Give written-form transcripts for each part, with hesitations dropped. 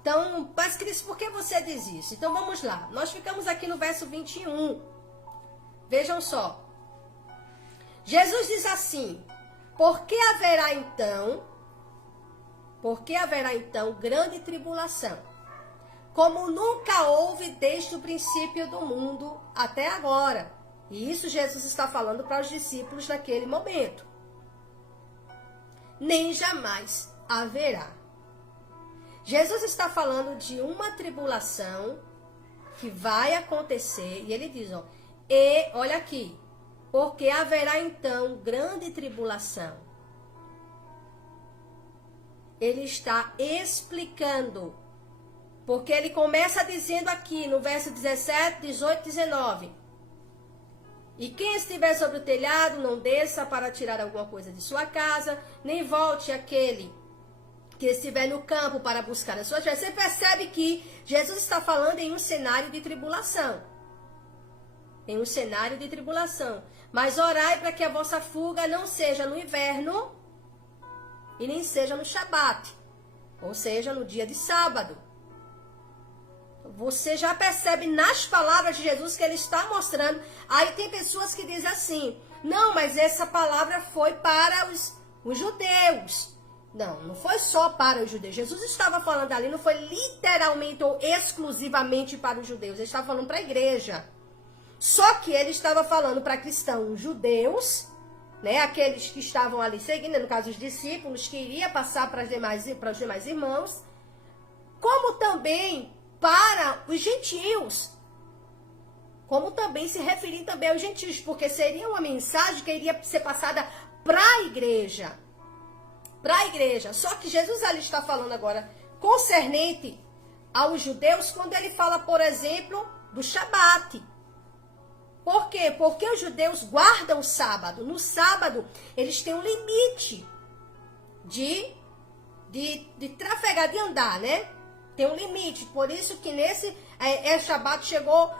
Então, mas Cristo, por que você diz isso? Então vamos lá. Nós ficamos aqui no verso 21. Vejam só. Jesus diz assim: Por que haverá então grande tribulação, como nunca houve desde o princípio do mundo até agora? E isso Jesus está falando para os discípulos naquele momento. Nem jamais haverá. Jesus está falando de uma tribulação que vai acontecer, e ele diz, ó, e olha aqui, porque haverá então grande tribulação. Ele está explicando, porque ele começa dizendo aqui no verso 17, 18, 19: E quem estiver sobre o telhado não desça para tirar alguma coisa de sua casa, nem volte aquele que estiver no campo para buscar a sua vida. Você percebe que Jesus está falando em um cenário de tribulação. Em um cenário de tribulação. Mas orai para que a vossa fuga não seja no inverno e nem seja no Shabat, ou seja, no dia de sábado. Você já percebe nas palavras de Jesus que ele está mostrando. Aí tem pessoas que dizem assim: não, mas essa palavra foi para os judeus. Não, não foi só para os judeus. Jesus estava falando ali, não foi literalmente ou exclusivamente para os judeus. Ele estava falando para a igreja. Só que ele estava falando para cristãos judeus, né, aqueles que estavam ali seguindo, no caso os discípulos, que iria passar para os demais irmãos, como também para os gentios, como também se referir também aos gentios, porque seria uma mensagem que iria ser passada para a igreja. Para a igreja. Só que Jesus ali está falando agora concernente aos judeus, quando ele fala, por exemplo, do Shabat. Por quê? Porque os judeus guardam o sábado. No sábado, eles têm um limite de trafegar, de andar, né? Tem um limite. Por isso que nesse Shabat chegou,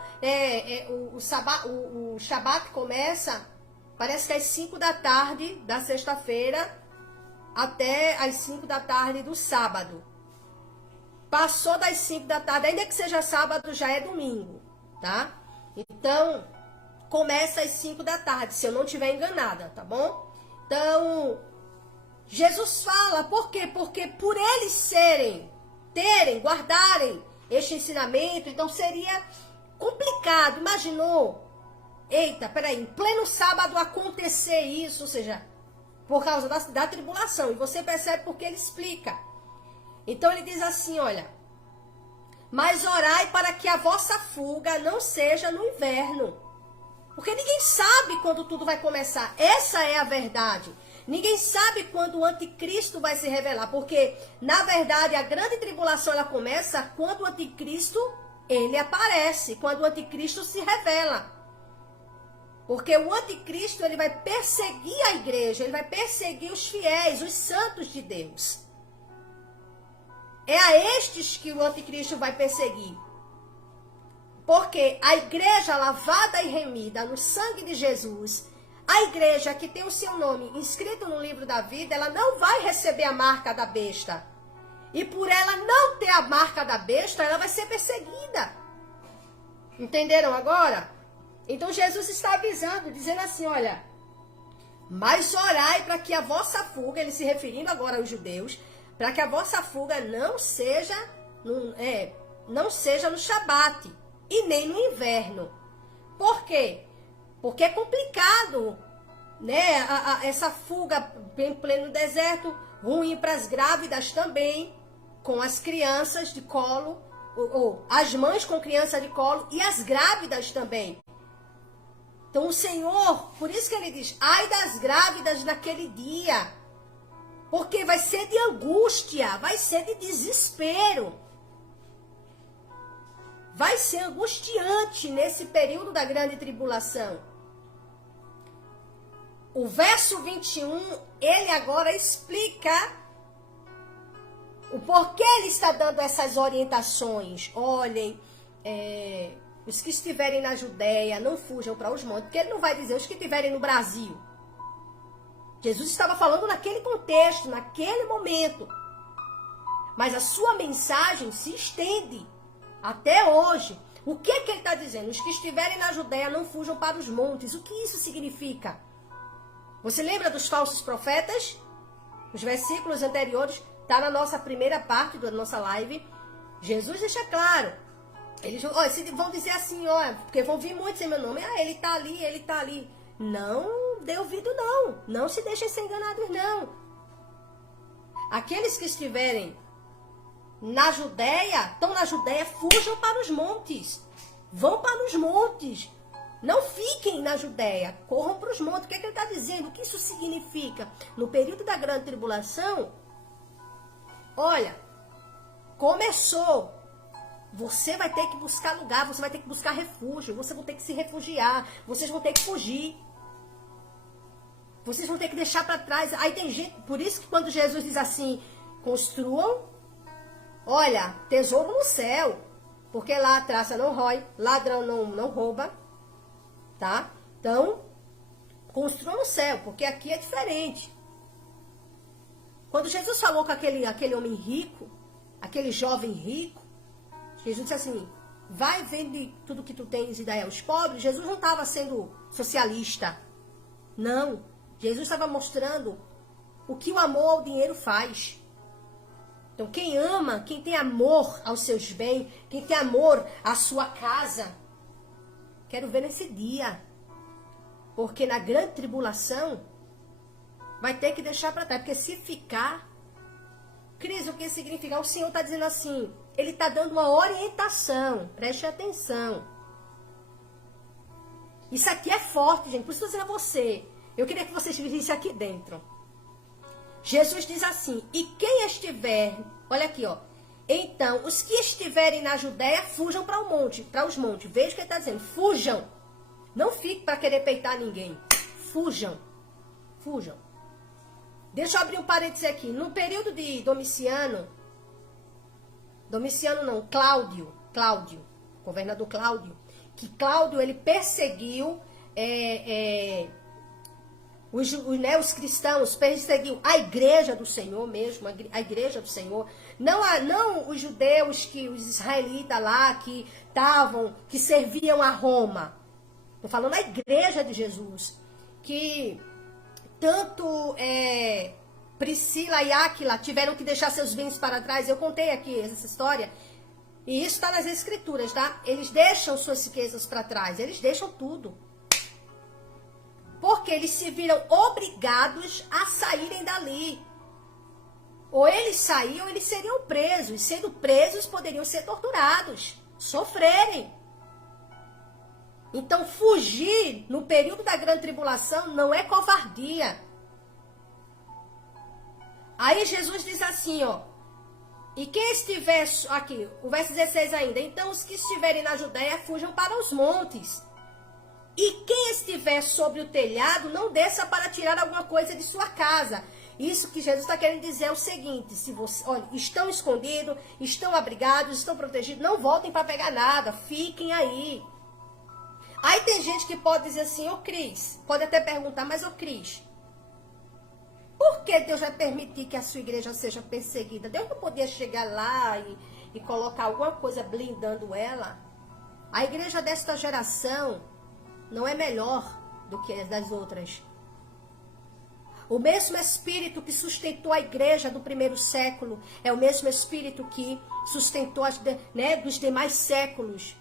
o Shabat começa, parece que às 5 da tarde da sexta-feira até às 5 da tarde do sábado. Passou das 5 da tarde, ainda que seja sábado, já é domingo, tá? Então, começa às 5 da tarde, se eu não estiver enganada, tá bom? Então, Jesus fala, por quê? Porque por eles guardarem este ensinamento, então seria complicado. Imaginou? Eita, peraí, em pleno sábado acontecer isso, ou seja, por causa da tribulação. E você percebe porque ele explica. Então ele diz assim, olha: Mas orai para que a vossa fuga não seja no inverno. Porque ninguém sabe quando tudo vai começar. Essa é a verdade. Ninguém sabe quando o anticristo vai se revelar. Porque, na verdade, a grande tribulação ela começa quando o anticristo ele aparece. Quando o anticristo se revela. Porque o anticristo ele vai perseguir a igreja. Ele vai perseguir os fiéis, os santos de Deus. É a estes que o anticristo vai perseguir. Porque a igreja lavada e remida no sangue de Jesus, a igreja que tem o seu nome inscrito no livro da vida, ela não vai receber a marca da besta. E por ela não ter a marca da besta, ela vai ser perseguida. Entenderam agora? Então Jesus está avisando, dizendo assim, olha: Mas orai para que a vossa fuga, ele se referindo agora aos judeus, para que a vossa fuga não seja no Shabat e nem no inverno. Por quê? Porque é complicado, né? Essa fuga em pleno deserto, ruim para as grávidas também, com as crianças de colo, ou as mães com criança de colo e as grávidas também. Então o Senhor, por isso que ele diz: ai das grávidas naquele dia, porque vai ser de angústia, vai ser de desespero. Vai ser angustiante nesse período da grande tribulação. O verso 21, ele agora explica o porquê ele está dando essas orientações. Olhem, os que estiverem na Judéia, não fujam para os montes, porque ele não vai dizer os que estiverem no Brasil. Jesus estava falando naquele contexto, naquele momento. Mas a sua mensagem se estende até hoje. O que é que ele está dizendo? Os que estiverem na Judéia não fujam para os montes. O que isso significa? Você lembra dos falsos profetas? Os versículos anteriores, está na nossa primeira parte da nossa live. Jesus deixa claro. Eles vão dizer assim, ó, porque vão vir muitos em meu nome. Ah, ele está ali, ele está ali. Não dê ouvido, não. Não se deixem ser enganados, não. Aqueles que estiverem na Judéia, estão na Judéia, fujam para os montes. Vão para os montes. Não fiquem na Judéia, corram para os montes. O que é que ele está dizendo? O que isso significa? No período da grande tribulação, olha, começou. Você vai ter que buscar lugar, você vai ter que buscar refúgio, vocês vão ter que se refugiar, vocês vão ter que fugir. Vocês vão ter que deixar para trás. Aí tem gente, por isso que quando Jesus diz assim, construam, olha, tesouro no céu, porque lá a traça não rói, ladrão não rouba, tá? Então, construam no céu, porque aqui é diferente. Quando Jesus falou com aquele homem rico, aquele jovem rico, Jesus disse assim, vai vende tudo que tu tens e dai aos pobres. Jesus não estava sendo socialista, não. Jesus estava mostrando o que o amor ao dinheiro faz. Então, quem ama, quem tem amor aos seus bens, quem tem amor à sua casa, quero ver nesse dia. Porque na grande tribulação, vai ter que deixar para trás. Porque se ficar, Cris, o que significa? O Senhor está dizendo assim, Ele está dando uma orientação. Preste atenção. Isso aqui é forte, gente. Por isso eu estou dizendo a você. Eu queria que vocês vissem aqui dentro. Jesus diz assim, e quem estiver, olha aqui, ó. Então, os que estiverem na Judéia, fujam para os montes. Veja o que ele está dizendo, fujam. Não fique para querer peitar ninguém. Fujam. Fujam. Deixa eu abrir um parêntese aqui. No período de Cláudio, governador Cláudio, que Cláudio, ele perseguiu os cristãos, perseguiu a igreja do Senhor mesmo, a igreja do Senhor, não os judeus, os israelitas lá que serviam a Roma. Estou falando a igreja de Jesus, que tanto Priscila e Áquila tiveram que deixar seus bens para trás. Eu contei aqui essa história, e isso está nas escrituras, tá? Eles deixam suas riquezas para trás, eles deixam tudo. Porque eles se viram obrigados a saírem dali. Ou eles saíam, ou eles seriam presos. E sendo presos, poderiam ser torturados, sofrerem. Então, fugir no período da grande tribulação não é covardia. Aí Jesus diz assim, ó. E quem estiver, aqui, o verso 16 ainda. Então, os que estiverem na Judéia, fujam para os montes. E quem estiver sobre o telhado, não desça para tirar alguma coisa de sua casa. Isso que Jesus está querendo dizer é o seguinte, se você, olha, estão escondidos, estão abrigados, estão protegidos, não voltem para pegar nada, fiquem aí. Aí tem gente que pode dizer assim, ô Cris, pode até perguntar, mas ô Cris, por que Deus vai permitir que a sua igreja seja perseguida? Deus não podia chegar lá e colocar alguma coisa blindando ela? A igreja desta geração não é melhor do que as das outras. O mesmo Espírito que sustentou a igreja do primeiro século é o mesmo Espírito que sustentou dos demais séculos.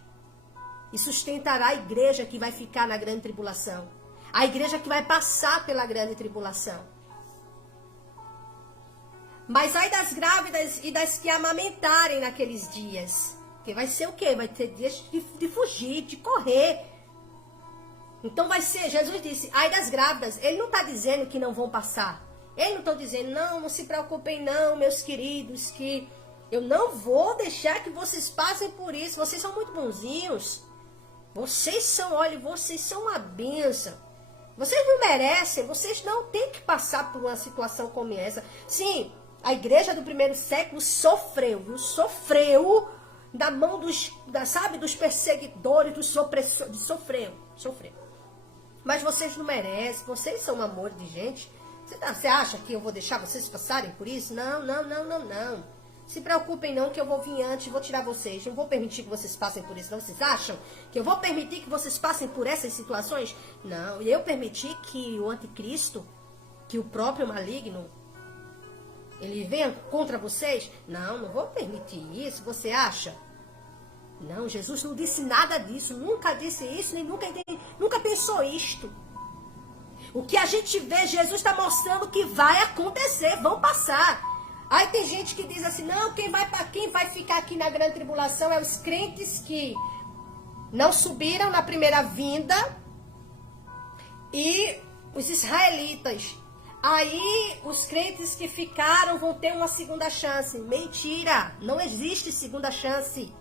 E sustentará a igreja que vai ficar na grande tribulação. A igreja que vai passar pela grande tribulação. Mas ai das grávidas e das que amamentarem naqueles dias. Que vai ser o quê? Vai ter dias de fugir, de correr. Então vai ser, Jesus disse, ai das grávidas. Ele não está dizendo que não vão passar. Ele não está dizendo, não se preocupem não, meus queridos, que eu não vou deixar que vocês passem por isso. Vocês são muito bonzinhos. Vocês são uma bênção. Vocês não merecem, vocês não têm que passar por uma situação como essa. Sim, a igreja do primeiro século sofreu, viu? Sofreu da mão dos perseguidores, dos opressores. Sofreu. Mas vocês não merecem, vocês são um amor de gente. Você acha que eu vou deixar vocês passarem por isso? Não. Se preocupem não, que eu vou vir antes, vou tirar vocês. Não vou permitir que vocês passem por isso, não. Vocês acham que eu vou permitir que vocês passem por essas situações? Não, e eu permitir que o anticristo, que o próprio maligno, ele venha contra vocês? Não, não vou permitir isso, você acha? Não, Jesus não disse nada disso, nunca disse isso, nem nunca pensou isto. O que a gente vê, Jesus está mostrando que vai acontecer, vão passar. Aí tem gente que diz assim, não, quem vai ficar aqui na grande tribulação é os crentes que não subiram na primeira vinda e os israelitas. Aí os crentes que ficaram vão ter uma segunda chance. Mentira, não existe segunda chance.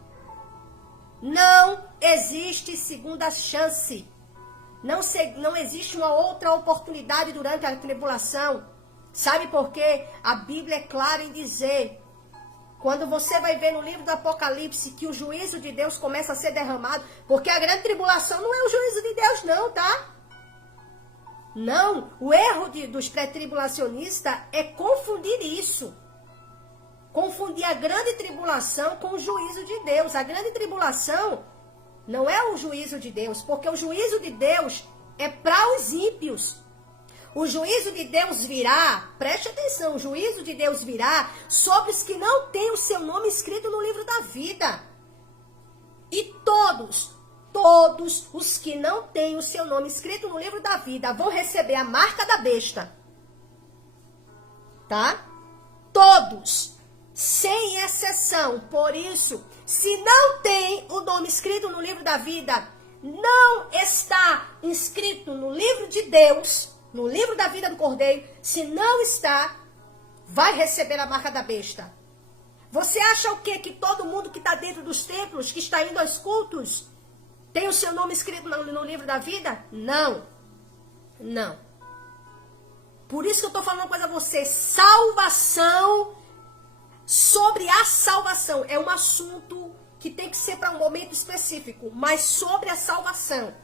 Não existe segunda chance. Não existe uma outra oportunidade durante a tribulação. Sabe por quê? A Bíblia é clara em dizer, quando você vai ver no livro do Apocalipse, que o juízo de Deus começa a ser derramado, porque a grande tribulação não é o juízo de Deus não, tá? Não, o erro dos pré-tribulacionistas é confundir isso. Confundir a grande tribulação com o juízo de Deus. A grande tribulação não é o juízo de Deus, porque o juízo de Deus é para os ímpios. O juízo de Deus virá, preste atenção, o juízo de Deus virá sobre os que não têm o seu nome escrito no livro da vida. E todos os que não têm o seu nome escrito no livro da vida vão receber a marca da besta. Tá? Todos, sem exceção. Por isso, se não tem o nome escrito no livro da vida, não está inscrito no livro de Deus, no livro da vida do Cordeiro, se não está, vai receber a marca da besta. Você acha o quê? Que todo mundo que está dentro dos templos, que está indo aos cultos, tem o seu nome escrito no livro da vida? Não. Não. Por isso que eu estou falando uma coisa a você. Salvação, sobre a salvação, é um assunto que tem que ser para um momento específico. Mas sobre a salvação,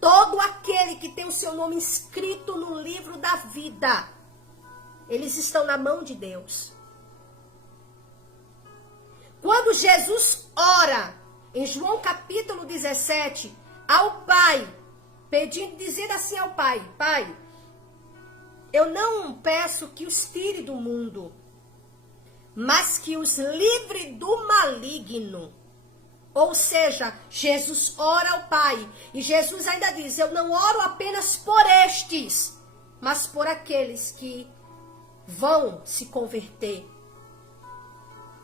todo aquele que tem o seu nome escrito no livro da vida, eles estão na mão de Deus. Quando Jesus ora, em João capítulo 17, ao Pai, dizendo assim ao Pai, Pai, eu não peço que os tire do mundo, mas que os livre do maligno. Ou seja, Jesus ora ao Pai. E Jesus ainda diz, eu não oro apenas por estes, mas por aqueles que vão se converter.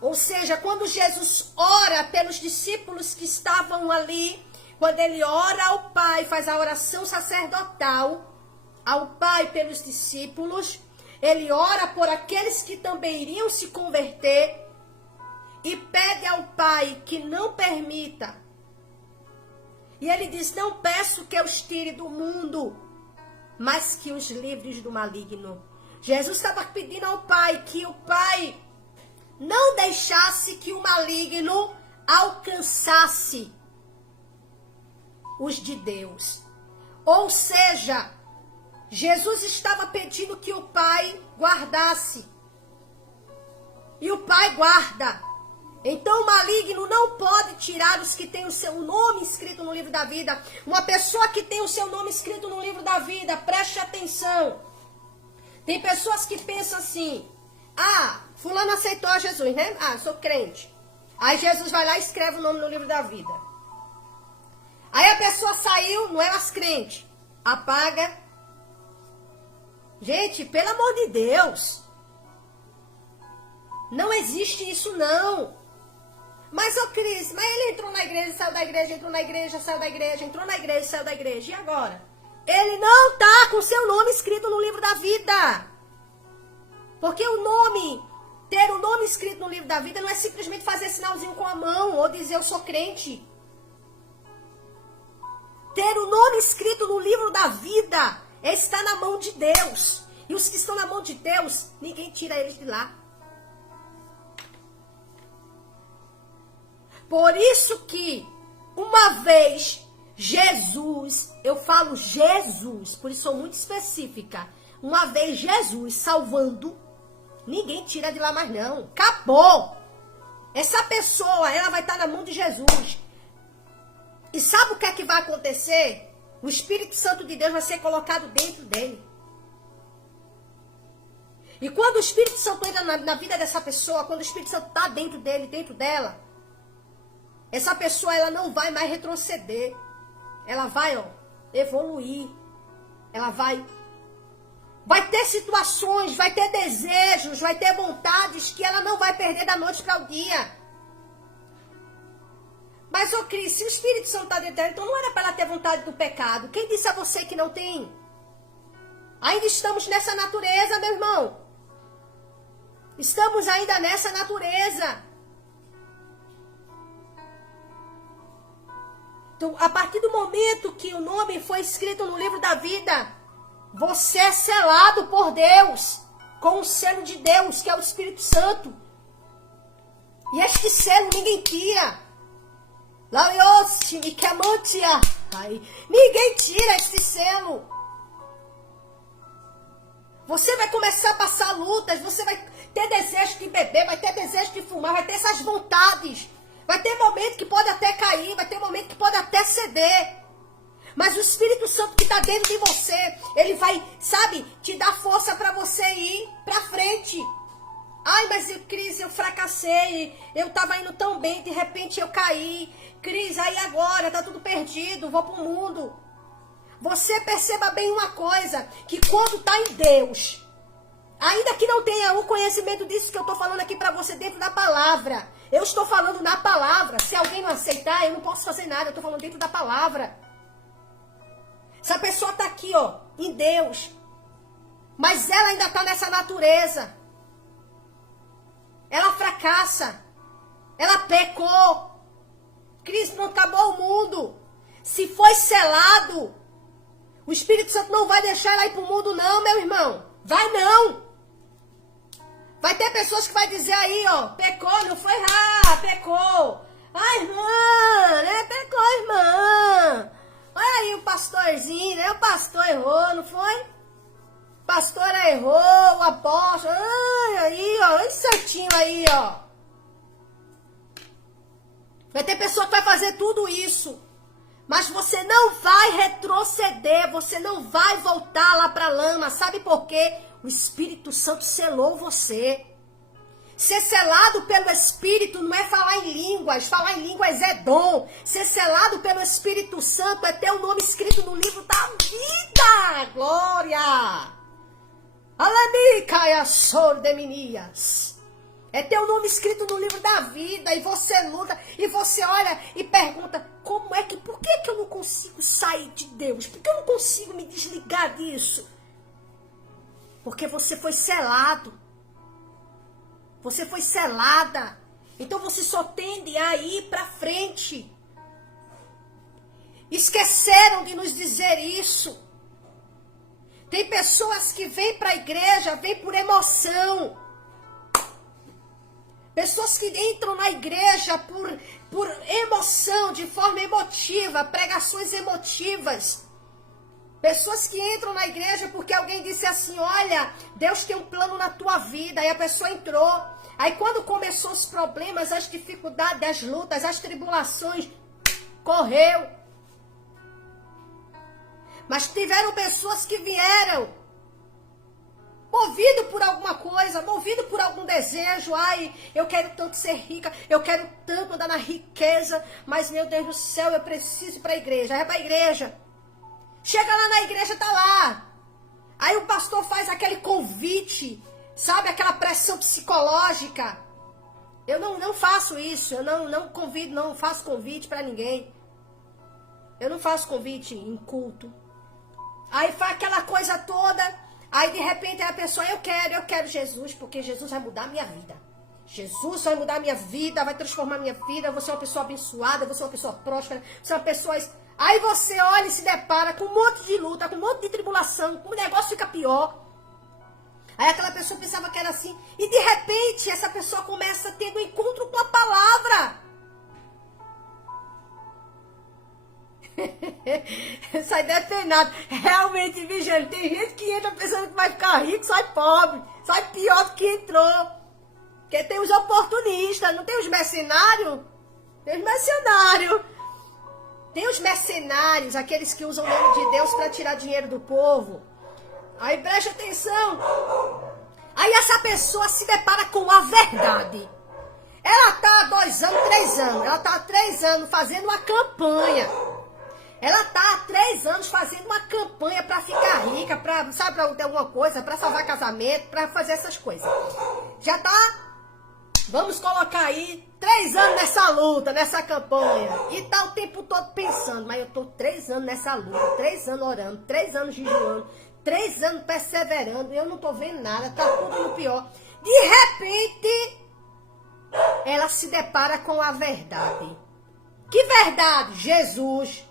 Ou seja, quando Jesus ora pelos discípulos que estavam ali, quando ele ora ao Pai, faz a oração sacerdotal ao Pai pelos discípulos, ele ora por aqueles que também iriam se converter e pede ao Pai que não permita. E ele diz, não peço que eu os tire do mundo, mas que os livres do maligno. Jesus estava pedindo ao Pai que o Pai não deixasse que o maligno alcançasse os de Deus. Ou seja, Jesus estava pedindo que o Pai guardasse. E o Pai guarda. Então o maligno não pode tirar os que têm o seu nome escrito no livro da vida. Uma pessoa que tem o seu nome escrito no livro da vida, preste atenção. Tem pessoas que pensam assim, fulano aceitou a Jesus, né? Sou crente. Aí Jesus vai lá e escreve o nome no livro da vida. Aí a pessoa saiu, não é mais crente. Apaga. Gente, pelo amor de Deus. Não existe isso não. Mas, Cris, ele entrou na igreja, saiu da igreja, entrou na igreja, saiu da igreja, entrou na igreja, saiu da igreja. E agora? Ele não está com seu nome escrito no livro da vida. Porque ter o nome escrito no livro da vida não é simplesmente fazer sinalzinho com a mão ou dizer eu sou crente. Ter o nome escrito no livro da vida é estar na mão de Deus. E os que estão na mão de Deus, ninguém tira eles de lá. Por isso que, uma vez, Jesus, eu falo Jesus, por isso sou muito específica. Uma vez Jesus salvando Ninguém tira de lá mais não. Acabou. Essa pessoa, ela vai estar na mão de Jesus. E sabe o que é que vai acontecer? O Espírito Santo de Deus vai ser colocado dentro dele. E quando o Espírito Santo entra na vida dessa pessoa, quando o Espírito Santo está dentro dele, dentro dela, essa pessoa, ela não vai mais retroceder. Ela vai, evoluir. Ela vai ter situações, vai ter desejos, vai ter vontades que ela não vai perder da noite para o dia. Mas, Cris, se o Espírito Santo está dentro dela, então não era para ela ter vontade do pecado. Quem disse a você que não tem? Ainda estamos nessa natureza, meu irmão. Estamos ainda nessa natureza. Então, a partir do momento que o nome foi escrito no livro da vida, você é selado por Deus, com o selo de Deus, que é o Espírito Santo. E este selo ninguém tira. Ninguém tira este selo. Você vai começar a passar lutas, você vai ter desejo de beber, vai ter desejo de fumar, vai ter essas vontades. Vai ter momento que pode até cair, vai ter momento que pode até ceder. Mas o Espírito Santo que está dentro de você, ele vai, sabe, te dar força para você ir para frente. Ai, mas Cris, eu fracassei, eu estava indo tão bem, de repente eu caí. Cris, aí agora, tá tudo perdido, vou pro mundo. Você perceba bem uma coisa, que quando tá em Deus, ainda que não tenha o conhecimento disso que eu tô falando aqui pra você dentro da palavra, eu estou falando na palavra, se alguém não aceitar, eu não posso fazer nada, eu tô falando dentro da palavra. Se a pessoa tá aqui, em Deus, mas ela ainda tá nessa natureza, ela fracassa, ela pecou, Cristo não acabou o mundo, se foi selado, o Espírito Santo não vai deixar ela ir pro mundo não, meu irmão. Vai não. Vai ter pessoas que vai dizer aí, pecou, não foi? Pecou. Ai, irmã, né? Pecou, irmã. Olha aí o pastorzinho, né? O pastor errou, não foi? O pastor errou, o apóstolo. Ai, aí, esse certinho aí, Vai ter pessoa que vai fazer tudo isso. Mas você não vai retroceder, você não vai voltar lá para a lama. Sabe por quê? O Espírito Santo selou você. Ser selado pelo Espírito não é falar em línguas é dom. Ser selado pelo Espírito Santo é ter o nome escrito no livro da vida. Glória! Alamicaia sor de Minias. É ter o nome escrito no livro da vida, e você luta, e você olha e pergunta, por que eu não consigo sair de Deus? Por que eu não consigo me desligar disso? Porque você foi selado. Você foi selada. Então você só tende a ir para frente. Esqueceram de nos dizer isso. Tem pessoas que vêm para a igreja, vêm por emoção. Pessoas que entram na igreja por emoção, de forma emotiva, pregações emotivas. Pessoas que entram na igreja porque alguém disse assim, olha, Deus tem um plano na tua vida. Aí a pessoa entrou. Aí quando começou os problemas, as dificuldades, as lutas, as tribulações, correu. Mas tiveram pessoas que vieram movido por alguma coisa, movido por algum desejo. Ai, eu quero tanto ser rica, eu quero tanto andar na riqueza, mas meu Deus do céu, eu preciso ir para a igreja. Aí vai para a igreja. Chega lá na igreja, tá lá. Aí o pastor faz aquele convite, sabe, aquela pressão psicológica. Eu não faço isso, eu não convido, não faço convite para ninguém. Eu não faço convite em culto. Aí faz aquela coisa toda. Aí de repente a pessoa, eu quero Jesus, porque Jesus vai mudar a minha vida. Jesus vai mudar a minha vida, vai transformar a minha vida, eu vou ser uma pessoa abençoada, eu vou ser uma pessoa próspera, vou ser uma pessoa... Aí você olha e se depara com um monte de luta, com um monte de tribulação, o negócio fica pior. Aí aquela pessoa pensava que era assim, e de repente essa pessoa começa a ter um encontro com a palavra. Sai depenado. Realmente, Vigília, tem gente que entra pensando que vai ficar rico, sai pobre. Sai pior do que entrou. Porque tem os oportunistas, não tem os mercenários? Tem os mercenários. Tem os mercenários, aqueles que usam o nome de Deus para tirar dinheiro do povo. Aí preste atenção. Aí essa pessoa se depara com a verdade. Ela tá há 2 anos, 3 anos. Ela tá há 3 anos fazendo uma campanha. Ela tá há 3 anos fazendo uma campanha para ficar rica, para, sabe, para ter alguma coisa, para salvar casamento, para fazer essas coisas. Já tá, vamos colocar aí, 3 anos nessa luta, nessa campanha. E tá o tempo todo pensando, mas eu tô 3 anos nessa luta, 3 anos orando, 3 anos jejuando, 3 anos perseverando, e eu não tô vendo nada, tá tudo no pior. De repente, ela se depara com a verdade. Que verdade? Jesus.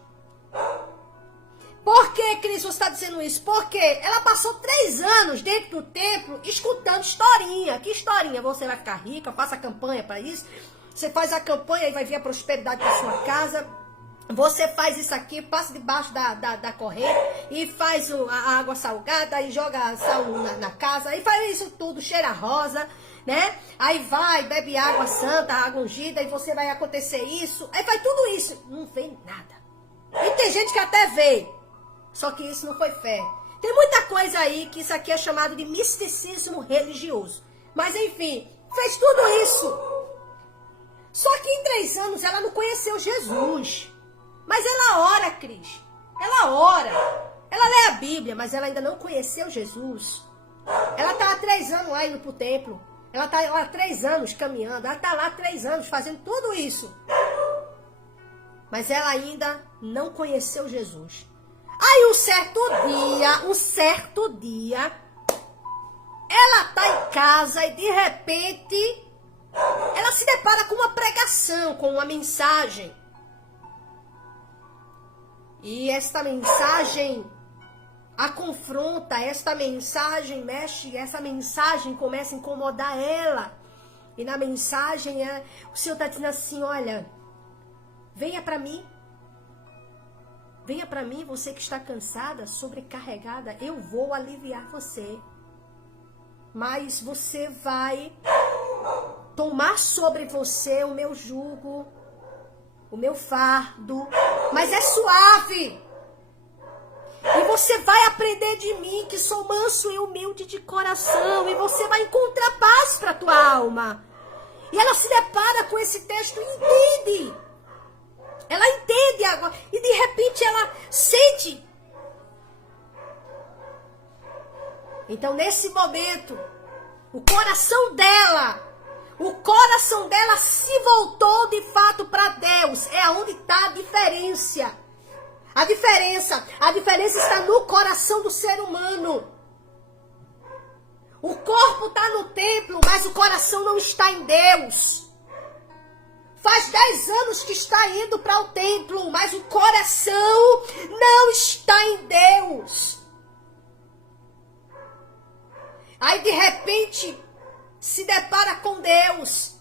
Por que Cristo está dizendo isso? Porque ela passou 3 anos dentro do templo escutando historinha. Que historinha? Você vai ficar rica, faça campanha para isso. Você faz a campanha e vai vir a prosperidade para sua casa. Você faz isso aqui, passa debaixo da corrente e faz a água salgada e joga sal na casa. E faz isso tudo, cheira rosa, né? Aí vai, bebe água santa, água ungida e você vai acontecer isso. Aí faz tudo isso. Não vê nada. E tem gente que até vê. Só que isso não foi fé. Tem muita coisa aí que isso aqui é chamado de misticismo religioso. Mas enfim, fez tudo isso. Só que em 3 anos ela não conheceu Jesus. Mas ela ora, Cris. Ela ora. Ela lê a Bíblia, mas ela ainda não conheceu Jesus. Ela está há 3 anos lá indo pro templo. Ela está lá há 3 anos caminhando. Ela está lá há 3 anos fazendo tudo isso. Mas ela ainda não conheceu Jesus. Aí um certo dia, ela tá em casa e de repente ela se depara com uma pregação, com uma mensagem. E esta mensagem a confronta, esta mensagem mexe, essa mensagem começa a incomodar ela. E na mensagem o Senhor está dizendo assim, olha, venha para mim. Venha para mim, você que está cansada, sobrecarregada, eu vou aliviar você. Mas você vai tomar sobre você o meu jugo, o meu fardo, mas é suave. E você vai aprender de mim, que sou manso e humilde de coração, e você vai encontrar paz para a tua alma. E ela se depara com esse texto e entende. Ela entende agora. E de repente ela sente. Então nesse momento, o coração dela se voltou de fato para Deus. É onde está a diferença. A diferença está no coração do ser humano. O corpo está no templo, mas o coração não está em Deus. Faz 10 anos que está indo para o templo, mas o coração não está em Deus. Aí de repente se depara com Deus.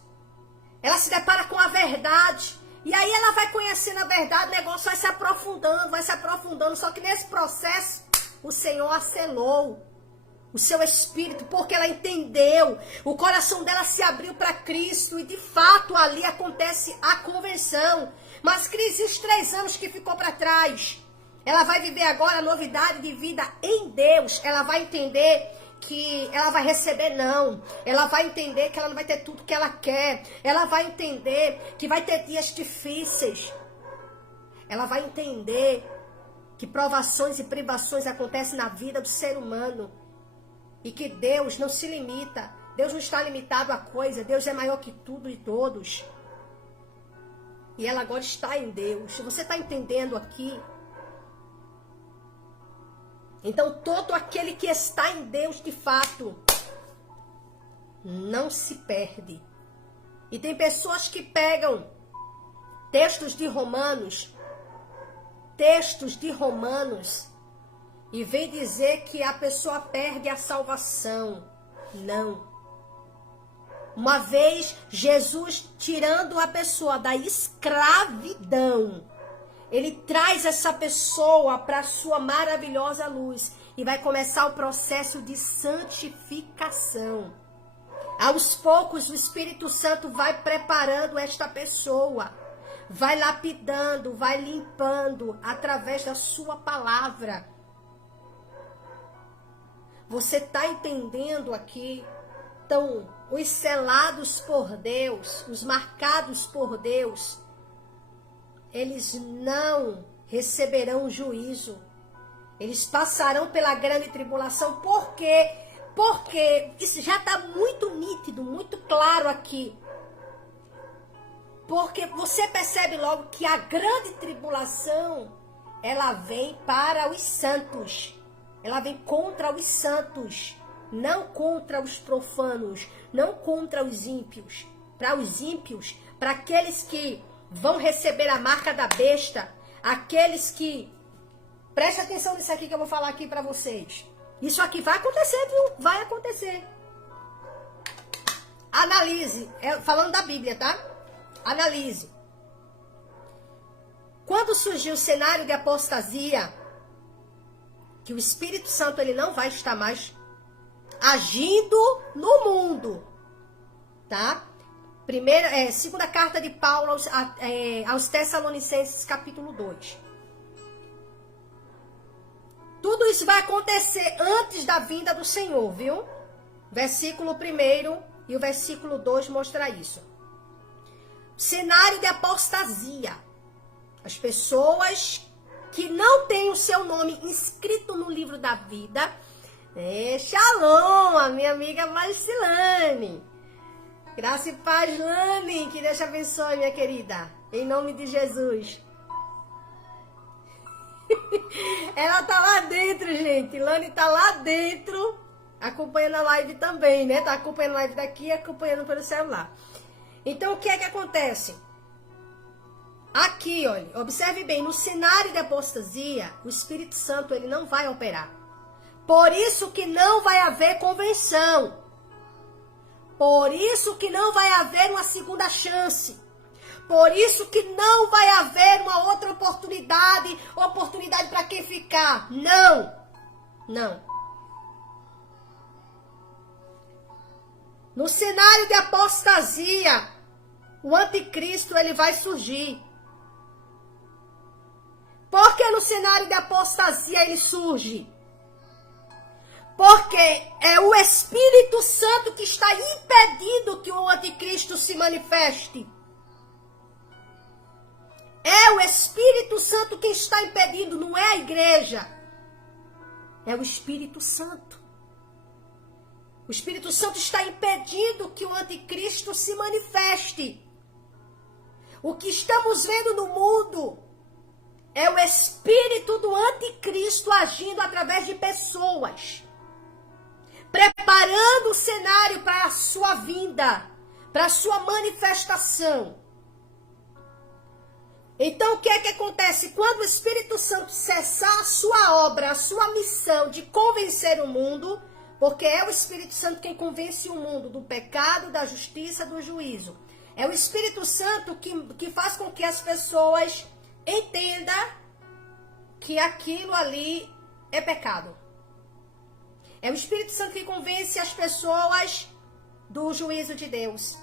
Ela se depara com a verdade. E aí ela vai conhecendo a verdade, o negócio vai se aprofundando. Só que nesse processo o Senhor acelou o seu espírito, porque ela entendeu, o coração dela se abriu para Cristo e de fato ali acontece a conversão. Mas Cris, os 3 anos que ficou para trás, ela vai viver agora a novidade de vida em Deus. Ela vai entender que ela vai receber não, ela vai entender que ela não vai ter tudo que ela quer, ela vai entender que vai ter dias difíceis, ela vai entender que provações e privações acontecem na vida do ser humano. E que Deus não se limita. Deus não está limitado a coisa. Deus é maior que tudo e todos. E ela agora está em Deus. Você está entendendo aqui? Então todo aquele que está em Deus de fato não se perde. E tem pessoas que pegam textos de Romanos e vem dizer que a pessoa perde a salvação. Não. Uma vez, Jesus tirando a pessoa da escravidão Ele traz essa pessoa para a sua maravilhosa luz. E vai começar o processo de santificação. Aos poucos, o Espírito Santo vai preparando esta pessoa. Vai lapidando, vai limpando através da sua palavra. Você está entendendo aqui? Então, os selados por Deus, os marcados por Deus, eles não receberão juízo. Eles passarão pela grande tribulação. Por quê? Porque isso já está muito nítido, muito claro aqui. Porque você percebe logo que a grande tribulação, ela vem para os santos. Ela vem contra os santos. Não contra os profanos. Não contra os ímpios. Para os ímpios, para aqueles que vão receber a marca da besta. Aqueles que... Preste atenção nisso aqui que eu vou falar aqui para vocês. Isso aqui vai acontecer, viu? Vai acontecer. Analise. Falando da Bíblia, tá? Analise. Quando surgiu o cenário de apostasia, que o Espírito Santo ele não vai estar mais agindo no mundo, tá? Segunda carta de Paulo aos Tessalonicenses, capítulo 2. Tudo isso vai acontecer antes da vinda do Senhor, viu? Versículo 1 e o versículo 2 mostra isso. Cenário de apostasia. As pessoas que não têm o seu nome inscrito no livro da vida. Shalom, a minha amiga Marcilane. Graça e paz, Lani. Que Deus te abençoe, minha querida. Em nome de Jesus. Ela tá lá dentro, gente. Lani tá lá dentro, acompanhando a live também, né? Tá acompanhando a live daqui e acompanhando pelo celular. Então, o que é que acontece? Aqui, olha, observe bem, no cenário de apostasia, o Espírito Santo, ele não vai operar. Por isso que não vai haver convenção. Por isso que não vai haver uma segunda chance. Por isso que não vai haver uma outra oportunidade para quem ficar. Não. Não. No cenário de apostasia, o anticristo ele vai surgir. Por que no cenário de apostasia ele surge? Porque é o Espírito Santo que está impedindo que o anticristo se manifeste. É o Espírito Santo que está impedindo, não é a igreja. É o Espírito Santo. O Espírito Santo está impedindo que o anticristo se manifeste. O que estamos vendo no mundo é o espírito do anticristo agindo através de pessoas. Preparando o cenário para a sua vinda, para a sua manifestação. Então, o que é que acontece? Quando o Espírito Santo cessar a sua obra, a sua missão de convencer o mundo, porque é o Espírito Santo quem convence o mundo do pecado, da justiça, do juízo. É o Espírito Santo que faz com que as pessoas entendam que aquilo ali é pecado. É o Espírito Santo que convence as pessoas do juízo de Deus.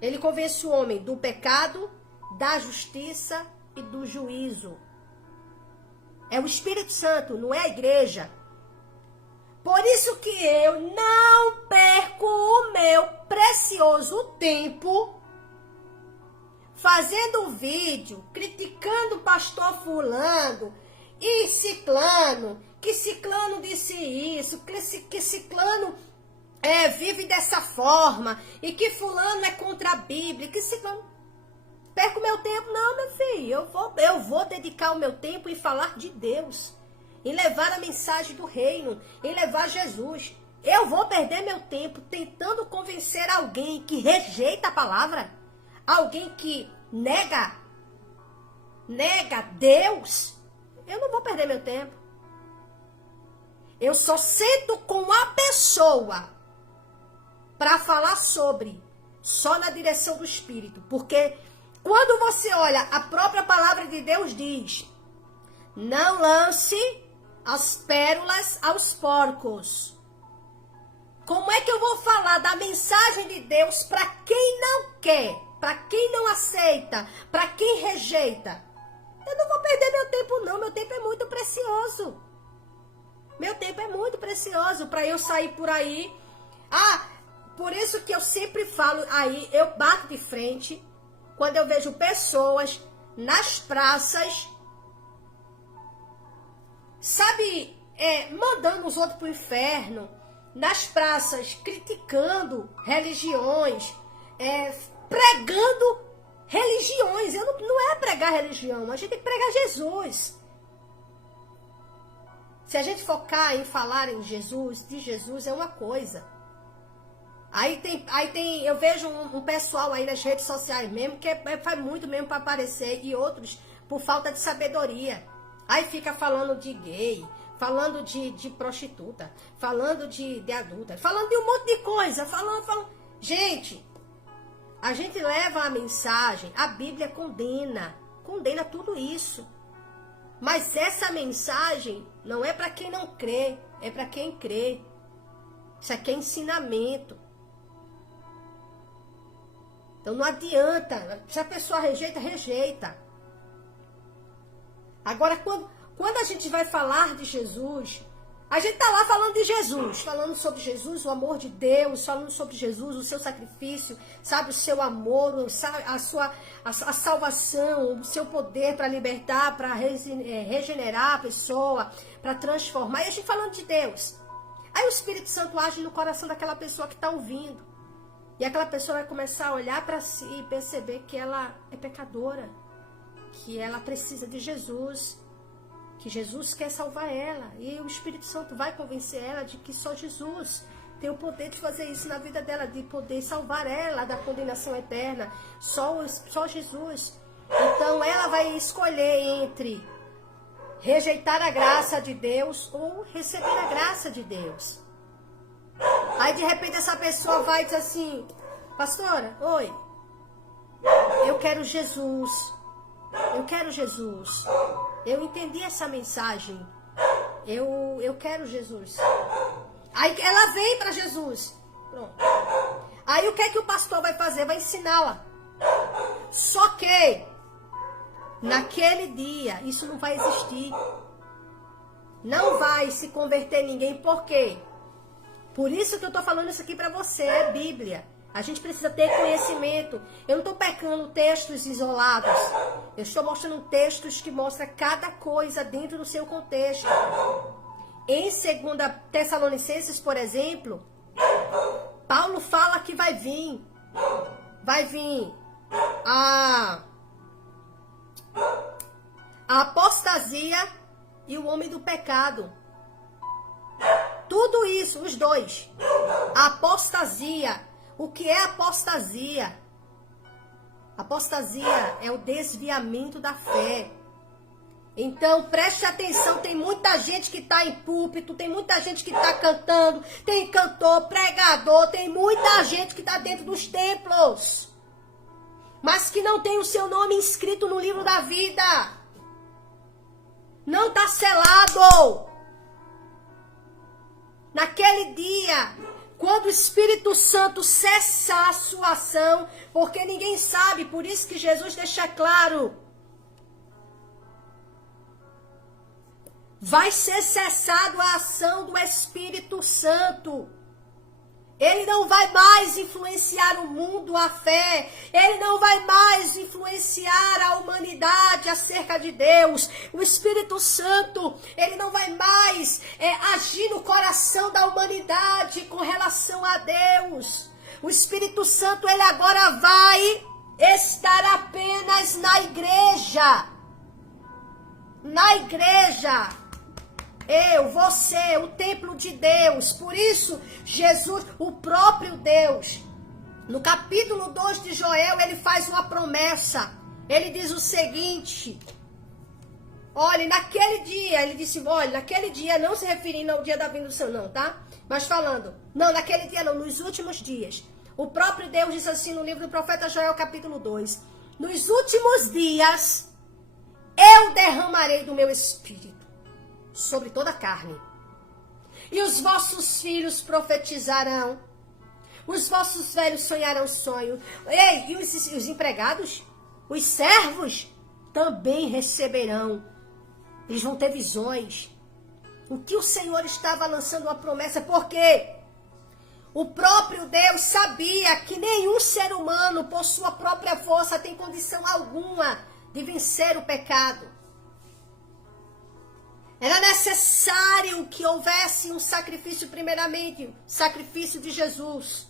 Ele convence o homem do pecado, da justiça e do juízo. É o Espírito Santo, não é a igreja. Por isso que eu não perco o meu precioso tempo fazendo um vídeo, criticando o pastor fulano e ciclano, que ciclano disse isso, que ciclano vive dessa forma, e que fulano é contra a Bíblia, que ciclano... Perco meu tempo? Não, meu filho. Eu vou dedicar o meu tempo em falar de Deus. Em levar a mensagem do reino. Em levar Jesus. Eu vou perder meu tempo tentando convencer alguém que rejeita a palavra. Alguém que nega Deus. Eu não vou perder meu tempo. Eu só sento com a pessoa para falar sobre. Só na direção do Espírito. Porque... Quando você olha, a própria palavra de Deus diz: não lance as pérolas aos porcos. Como é que eu vou falar da mensagem de Deus para quem não quer, para quem não aceita, para quem rejeita? Eu não vou perder meu tempo não, meu tempo é muito precioso. Meu tempo é muito precioso para eu sair por aí. Por isso que eu sempre falo aí, eu bato de frente quando eu vejo pessoas nas praças, sabe, mandando os outros pro inferno, nas praças criticando religiões, pregando religiões. Não é pregar religião, a gente tem que pregar Jesus. Se a gente focar em falar em Jesus, de Jesus é uma coisa. Aí tem, eu vejo um pessoal aí nas redes sociais mesmo, que faz muito mesmo para aparecer, e outros por falta de sabedoria. Aí fica falando de gay, falando de prostituta, falando de adulta, falando de um monte de coisa, falando. Gente, a gente leva a mensagem, a Bíblia condena tudo isso. Mas essa mensagem não é para quem não crê, é para quem crê. Isso aqui é ensinamento. Então não adianta, se a pessoa rejeita, rejeita. Agora, quando a gente vai falar de Jesus, a gente tá lá falando de Jesus, falando sobre Jesus, o amor de Deus, falando sobre Jesus, o seu sacrifício, sabe, o seu amor, a salvação, o seu poder para libertar, para regenerar a pessoa, para transformar. E a gente falando de Deus. Aí o Espírito Santo age no coração daquela pessoa que está ouvindo. E aquela pessoa vai começar a olhar para si e perceber que ela é pecadora, que ela precisa de Jesus, que Jesus quer salvar ela. E o Espírito Santo vai convencer ela de que só Jesus tem o poder de fazer isso na vida dela, de poder salvar ela da condenação eterna. Só Jesus. Então ela vai escolher entre rejeitar a graça de Deus ou receber a graça de Deus. Aí de repente essa pessoa vai e diz assim: pastora, oi, eu quero Jesus. Eu quero Jesus. Eu entendi essa mensagem. Eu quero Jesus. Aí ela vem para Jesus. Pronto. Aí o que é que o pastor vai fazer? Vai ensiná-la. Só que naquele dia isso não vai existir. Não vai se converter ninguém. Por quê? Por isso que eu tô falando isso aqui para você. É Bíblia. A gente precisa ter conhecimento. Eu não estou pegando textos isolados. Eu estou mostrando textos que mostram cada coisa dentro do seu contexto. Em 2 Tessalonicenses, por exemplo, Paulo fala que vai vir a apostasia e o homem do pecado. Tudo isso, os dois. A apostasia. O que é apostasia? Apostasia é o desviamento da fé. Então, preste atenção, tem muita gente que está em púlpito, tem muita gente que está cantando, tem cantor, pregador, tem muita gente que está dentro dos templos, mas que não tem o seu nome inscrito no livro da vida. Não está selado. Naquele dia, quando o Espírito Santo cessar a sua ação, porque ninguém sabe, por isso que Jesus deixa claro, vai ser cessado a ação do Espírito Santo. Ele não vai mais influenciar o mundo, a fé. Ele não vai mais influenciar a humanidade acerca de Deus. O Espírito Santo, ele não vai mais agir no coração da humanidade com relação a Deus. O Espírito Santo, ele agora vai estar apenas na igreja. Na igreja. Eu, você, o templo de Deus. Por isso, Jesus, o próprio Deus, no capítulo 2 de Joel, ele faz uma promessa. Ele diz o seguinte: olha, naquele dia, ele disse, olha, naquele dia, não se referindo ao dia da vinda do Senhor, não, tá? Mas falando, não, naquele dia não, nos últimos dias. O próprio Deus diz assim no livro do profeta Joel, capítulo 2: nos últimos dias, eu derramarei do meu espírito sobre toda a carne. E os vossos filhos profetizarão. Os vossos velhos sonharão sonho. Ei, e os empregados? Os servos também receberão. Eles vão ter visões. O que o Senhor estava lançando uma promessa, porque o próprio Deus sabia que nenhum ser humano, por sua própria força, tem condição alguma de vencer o pecado. Era necessário que houvesse um sacrifício, primeiramente, o sacrifício de Jesus,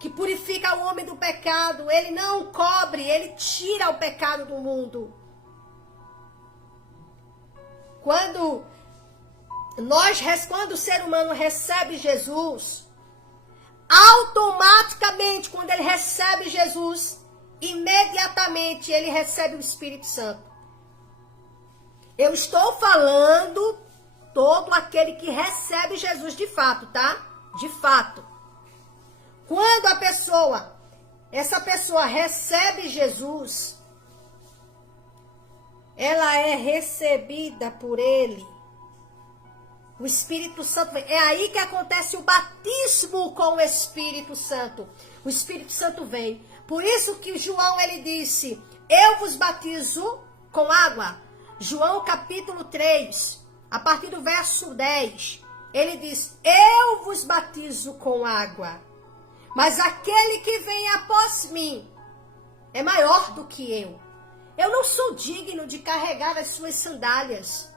que purifica o homem do pecado. Ele não cobre, ele tira o pecado do mundo. Quando o ser humano recebe Jesus, automaticamente, quando ele recebe Jesus, imediatamente ele recebe o Espírito Santo. Eu estou falando todo aquele que recebe Jesus de fato, tá? De fato. Quando essa pessoa recebe Jesus, ela é recebida por ele. O Espírito Santo vem. É aí que acontece o batismo com o Espírito Santo. O Espírito Santo vem. Por isso que João, ele disse, eu vos batizo com água. João capítulo 3, a partir do verso 10, ele diz, eu vos batizo com água, mas aquele que vem após mim é maior do que eu. Eu não sou digno de carregar as suas sandálias.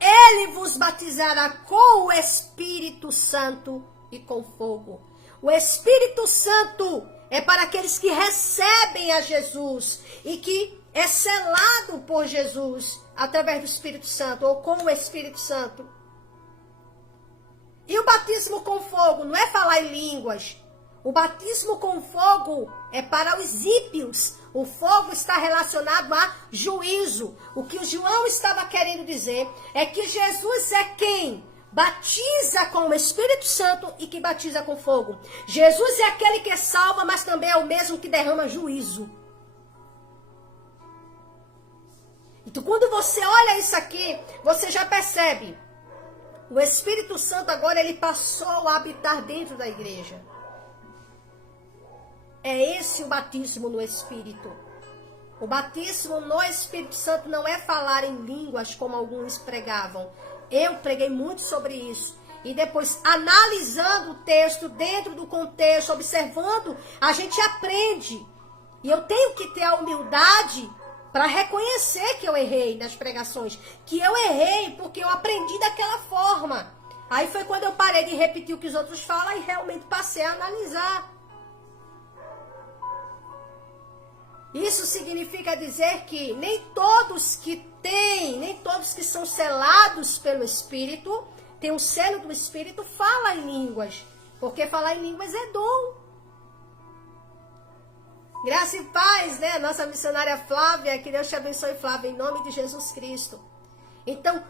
Ele vos batizará com o Espírito Santo e com fogo. O Espírito Santo é para aqueles que recebem a Jesus e que é selado por Jesus através do Espírito Santo ou com o Espírito Santo. E o batismo com fogo não é falar em línguas. O batismo com fogo é para os ímpios. O fogo está relacionado a juízo. O que o João estava querendo dizer é que Jesus é quem batiza com o Espírito Santo e que batiza com fogo. Jesus é aquele que salva, mas também é o mesmo que derrama juízo. Então, quando você olha isso aqui, você já percebe. O Espírito Santo agora, ele passou a habitar dentro da igreja. É esse o batismo no Espírito. O batismo no Espírito Santo não é falar em línguas como alguns pregavam. Eu preguei muito sobre isso. E depois, analisando o texto, dentro do contexto, observando, a gente aprende. E eu tenho que ter a humildade para reconhecer que eu errei nas pregações. Que eu errei porque eu aprendi daquela forma. Aí foi quando eu parei de repetir o que os outros falam e realmente passei a analisar. Isso significa dizer que nem todos que são selados pelo Espírito, tem um selo do Espírito, falam em línguas. Porque falar em línguas é dom. Graça e paz, né? A nossa missionária Flávia, que Deus te abençoe, Flávia, em nome de Jesus Cristo. Então,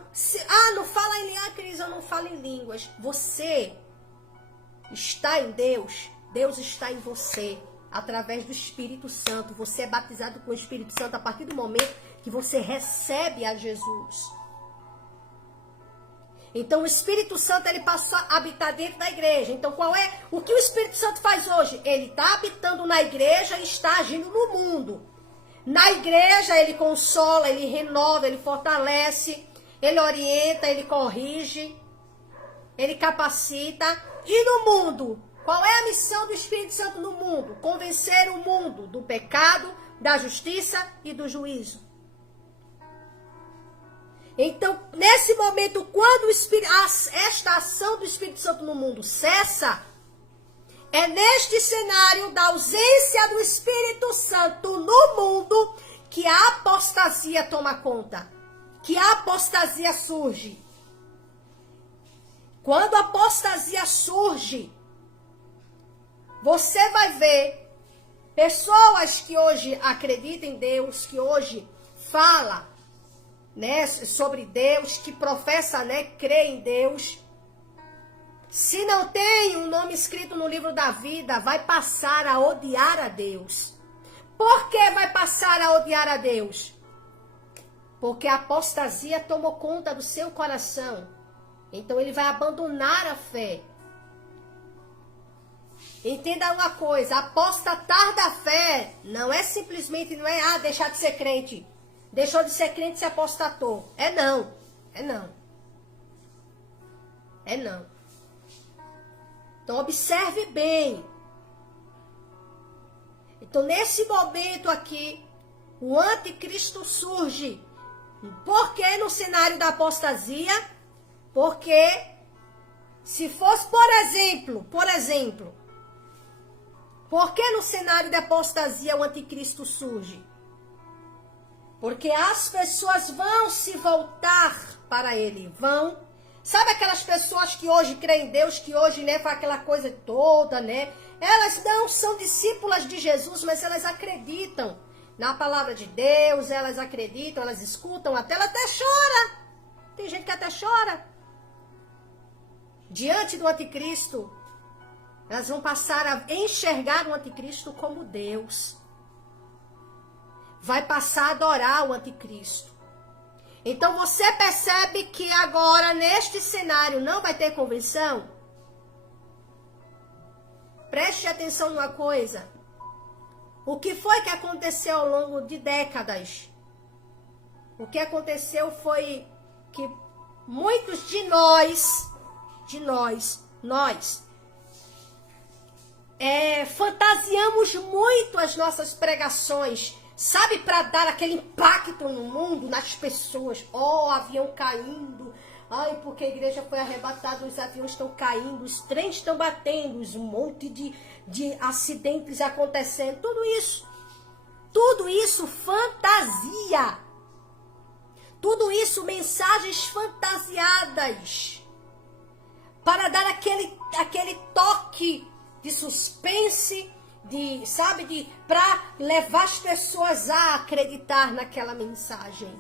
não fala em línguas, Cris, eu não falo em línguas. Você está em Deus, Deus está em você, através do Espírito Santo. Você é batizado com o Espírito Santo a partir do momento que você recebe a Jesus. Então, o Espírito Santo, ele passou a habitar dentro da igreja. Então, o que o Espírito Santo faz hoje? Ele está habitando na igreja e está agindo no mundo. Na igreja, ele consola, ele renova, ele fortalece, ele orienta, ele corrige, ele capacita. E no mundo, qual é a missão do Espírito Santo no mundo? Convencer o mundo do pecado, da justiça e do juízo. Então, nesse momento, quando esta ação do Espírito Santo no mundo cessa, é neste cenário da ausência do Espírito Santo no mundo que a apostasia toma conta, que a apostasia surge. Quando a apostasia surge, você vai ver pessoas que hoje acreditam em Deus, que hoje falam, né, sobre Deus, que professa, né, crer em Deus. Se não tem um nome escrito no livro da vida, vai passar a odiar a Deus. Por que vai passar a odiar a Deus? Porque a apostasia tomou conta do seu coração. Então ele vai abandonar a fé. Entenda uma coisa, apostatar da fé não é simplesmente, não é deixar de ser crente. Deixou de ser crente e se apostatou. É não. Então observe bem. Então nesse momento aqui, o anticristo surge. Por que no cenário da apostasia? Porque se fosse, por exemplo, por que no cenário da apostasia o anticristo surge? Porque as pessoas vão se voltar para ele, vão. Sabe aquelas pessoas que hoje creem em Deus, que hoje, né, faz aquela coisa toda, né? Elas não são discípulas de Jesus, mas elas acreditam na palavra de Deus, elas acreditam, elas escutam, ela até chora. Tem gente que até chora. Diante do anticristo, elas vão passar a enxergar o anticristo como Deus. Vai passar a adorar o anticristo. Então você percebe que agora, neste cenário, não vai ter convenção? Preste atenção numa coisa. O que foi que aconteceu ao longo de décadas? O que aconteceu foi que muitos de nós fantasiamos muito as nossas pregações, sabe, para dar aquele impacto no mundo, nas pessoas. Ó, avião caindo, ai, porque a igreja foi arrebatada, os aviões estão caindo, os trens estão batendo, um monte de acidentes acontecendo, tudo isso fantasia, tudo isso mensagens fantasiadas, para dar aquele toque de suspense, para levar as pessoas a acreditar naquela mensagem.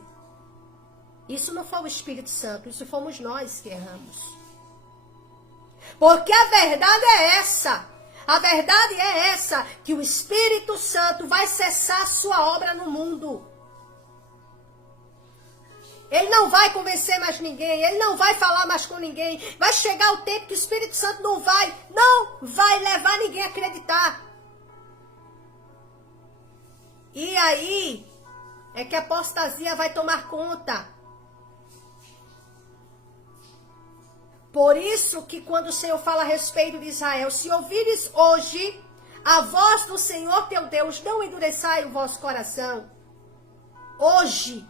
Isso não foi o Espírito Santo, isso fomos nós que erramos. Porque a verdade é essa, que o Espírito Santo vai cessar a sua obra no mundo. Ele não vai convencer mais ninguém, ele não vai falar mais com ninguém. Vai chegar o tempo que o Espírito Santo não vai levar ninguém a acreditar. E aí é que a apostasia vai tomar conta. Por isso que quando o Senhor fala a respeito de Israel, se ouvires hoje a voz do Senhor teu Deus, não endureçai o vosso coração. Hoje,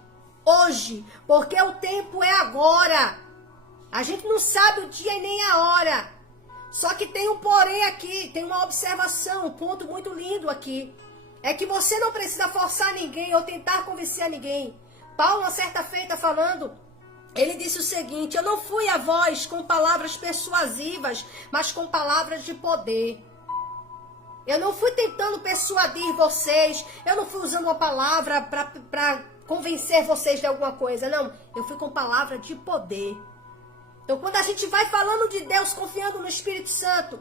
porque o tempo é agora. A gente não sabe o dia e nem a hora. Só que tem um porém aqui, tem uma observação, um ponto muito lindo aqui. É que você não precisa forçar ninguém ou tentar convencer a ninguém. Paulo, uma certa feita, falando, ele disse o seguinte: eu não fui a vós com palavras persuasivas, mas com palavras de poder. Eu não fui tentando persuadir vocês, eu não fui usando uma palavra para convencer vocês de alguma coisa, não. Eu fui com palavra de poder. Então, quando a gente vai falando de Deus, confiando no Espírito Santo,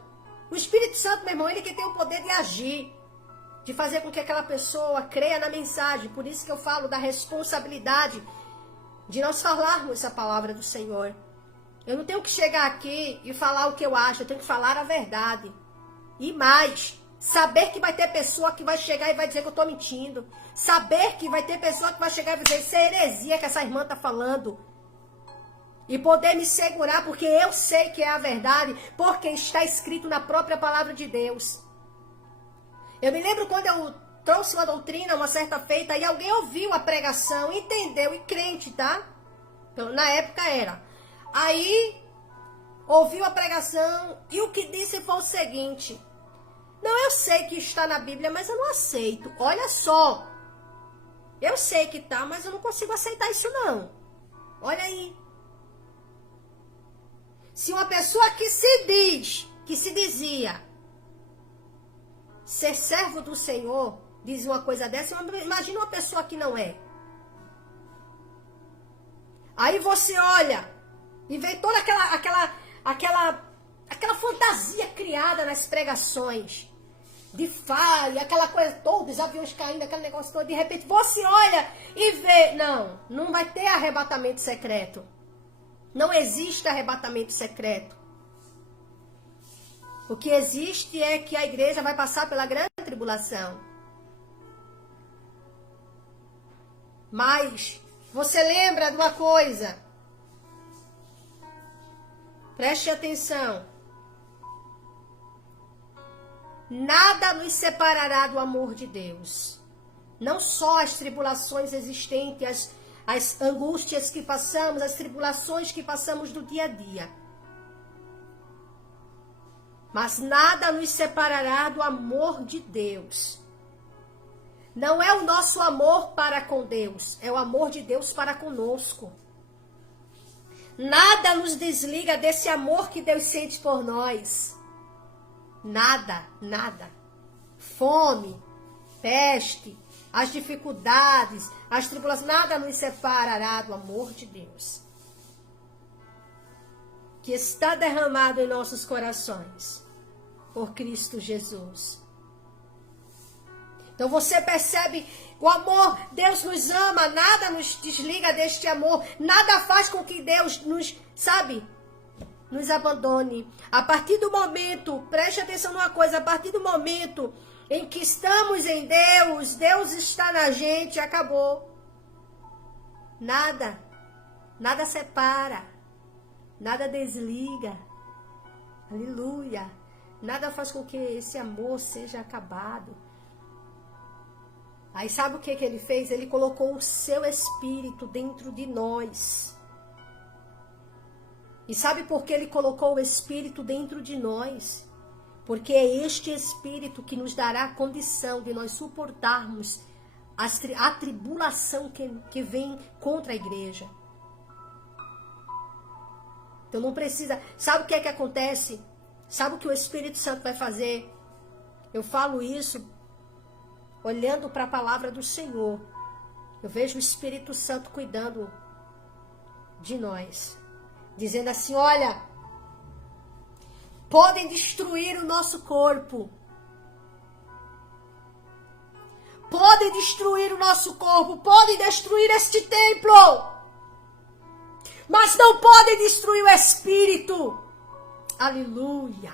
o Espírito Santo, meu irmão, ele que tem o poder de agir, de fazer com que aquela pessoa creia na mensagem. Por isso que eu falo da responsabilidade de nós falarmos a palavra do Senhor. Eu não tenho que chegar aqui e falar o que eu acho, eu tenho que falar a verdade. E mais, saber que vai ter pessoa que vai chegar e vai dizer que eu estou mentindo. Saber que vai ter pessoa que vai chegar e vai dizer, isso é heresia que essa irmã está falando. E poder me segurar, porque eu sei que é a verdade, porque está escrito na própria palavra de Deus. Eu me lembro quando eu trouxe uma doutrina, uma certa feita, e alguém ouviu a pregação, entendeu, e crente, tá? Então, na época era. Aí, ouviu a pregação, e o que disse foi o seguinte: não, eu sei que está na Bíblia, mas eu não aceito. Olha só, eu sei que tá, mas eu não consigo aceitar isso não. Olha aí. Se uma pessoa que se dizia ser servo do Senhor, diz uma coisa dessa, imagina uma pessoa que não é. Aí você olha e vê toda aquela fantasia criada nas pregações. de falha, aquela coisa toda, os aviões caindo, aquele negócio todo, de repente você olha e vê. Não, não vai ter arrebatamento secreto. Não existe arrebatamento secreto. O que existe é que a igreja vai passar pela grande tribulação. Mas você lembra de uma coisa? Preste atenção. Nada nos separará do amor de Deus. Não só as tribulações existentes, as angústias que passamos, as tribulações que passamos do dia a dia. Mas nada nos separará do amor de Deus. Não é o nosso amor para com Deus, é o amor de Deus para conosco. Nada nos desliga desse amor que Deus sente por nós. Nada, nada. Fome, peste, as dificuldades, as tribulações, nada nos separará do amor de Deus, que está derramado em nossos corações por Cristo Jesus. Então você percebe o amor, Deus nos ama, nada nos desliga deste amor, nada faz com que Deus nos, nos abandone. A partir do momento, preste atenção numa coisa, a partir do momento em que estamos em Deus, Deus está na gente, acabou. Nada separa, nada desliga, aleluia, nada faz com que esse amor seja acabado. Aí sabe o que ele fez? Ele colocou o seu espírito dentro de nós. E sabe por que ele colocou o espírito dentro de nós? Porque é este espírito que nos dará a condição de nós suportarmos a tribulação que vem contra a igreja. Então não precisa... Sabe o que é que acontece? Sabe o que o Espírito Santo vai fazer? Eu falo isso olhando para a palavra do Senhor. Eu vejo o Espírito Santo cuidando de nós. Dizendo assim, olha, podem destruir o nosso corpo. Podem destruir o nosso corpo. Podem destruir este templo. Mas não podem destruir o Espírito. Aleluia.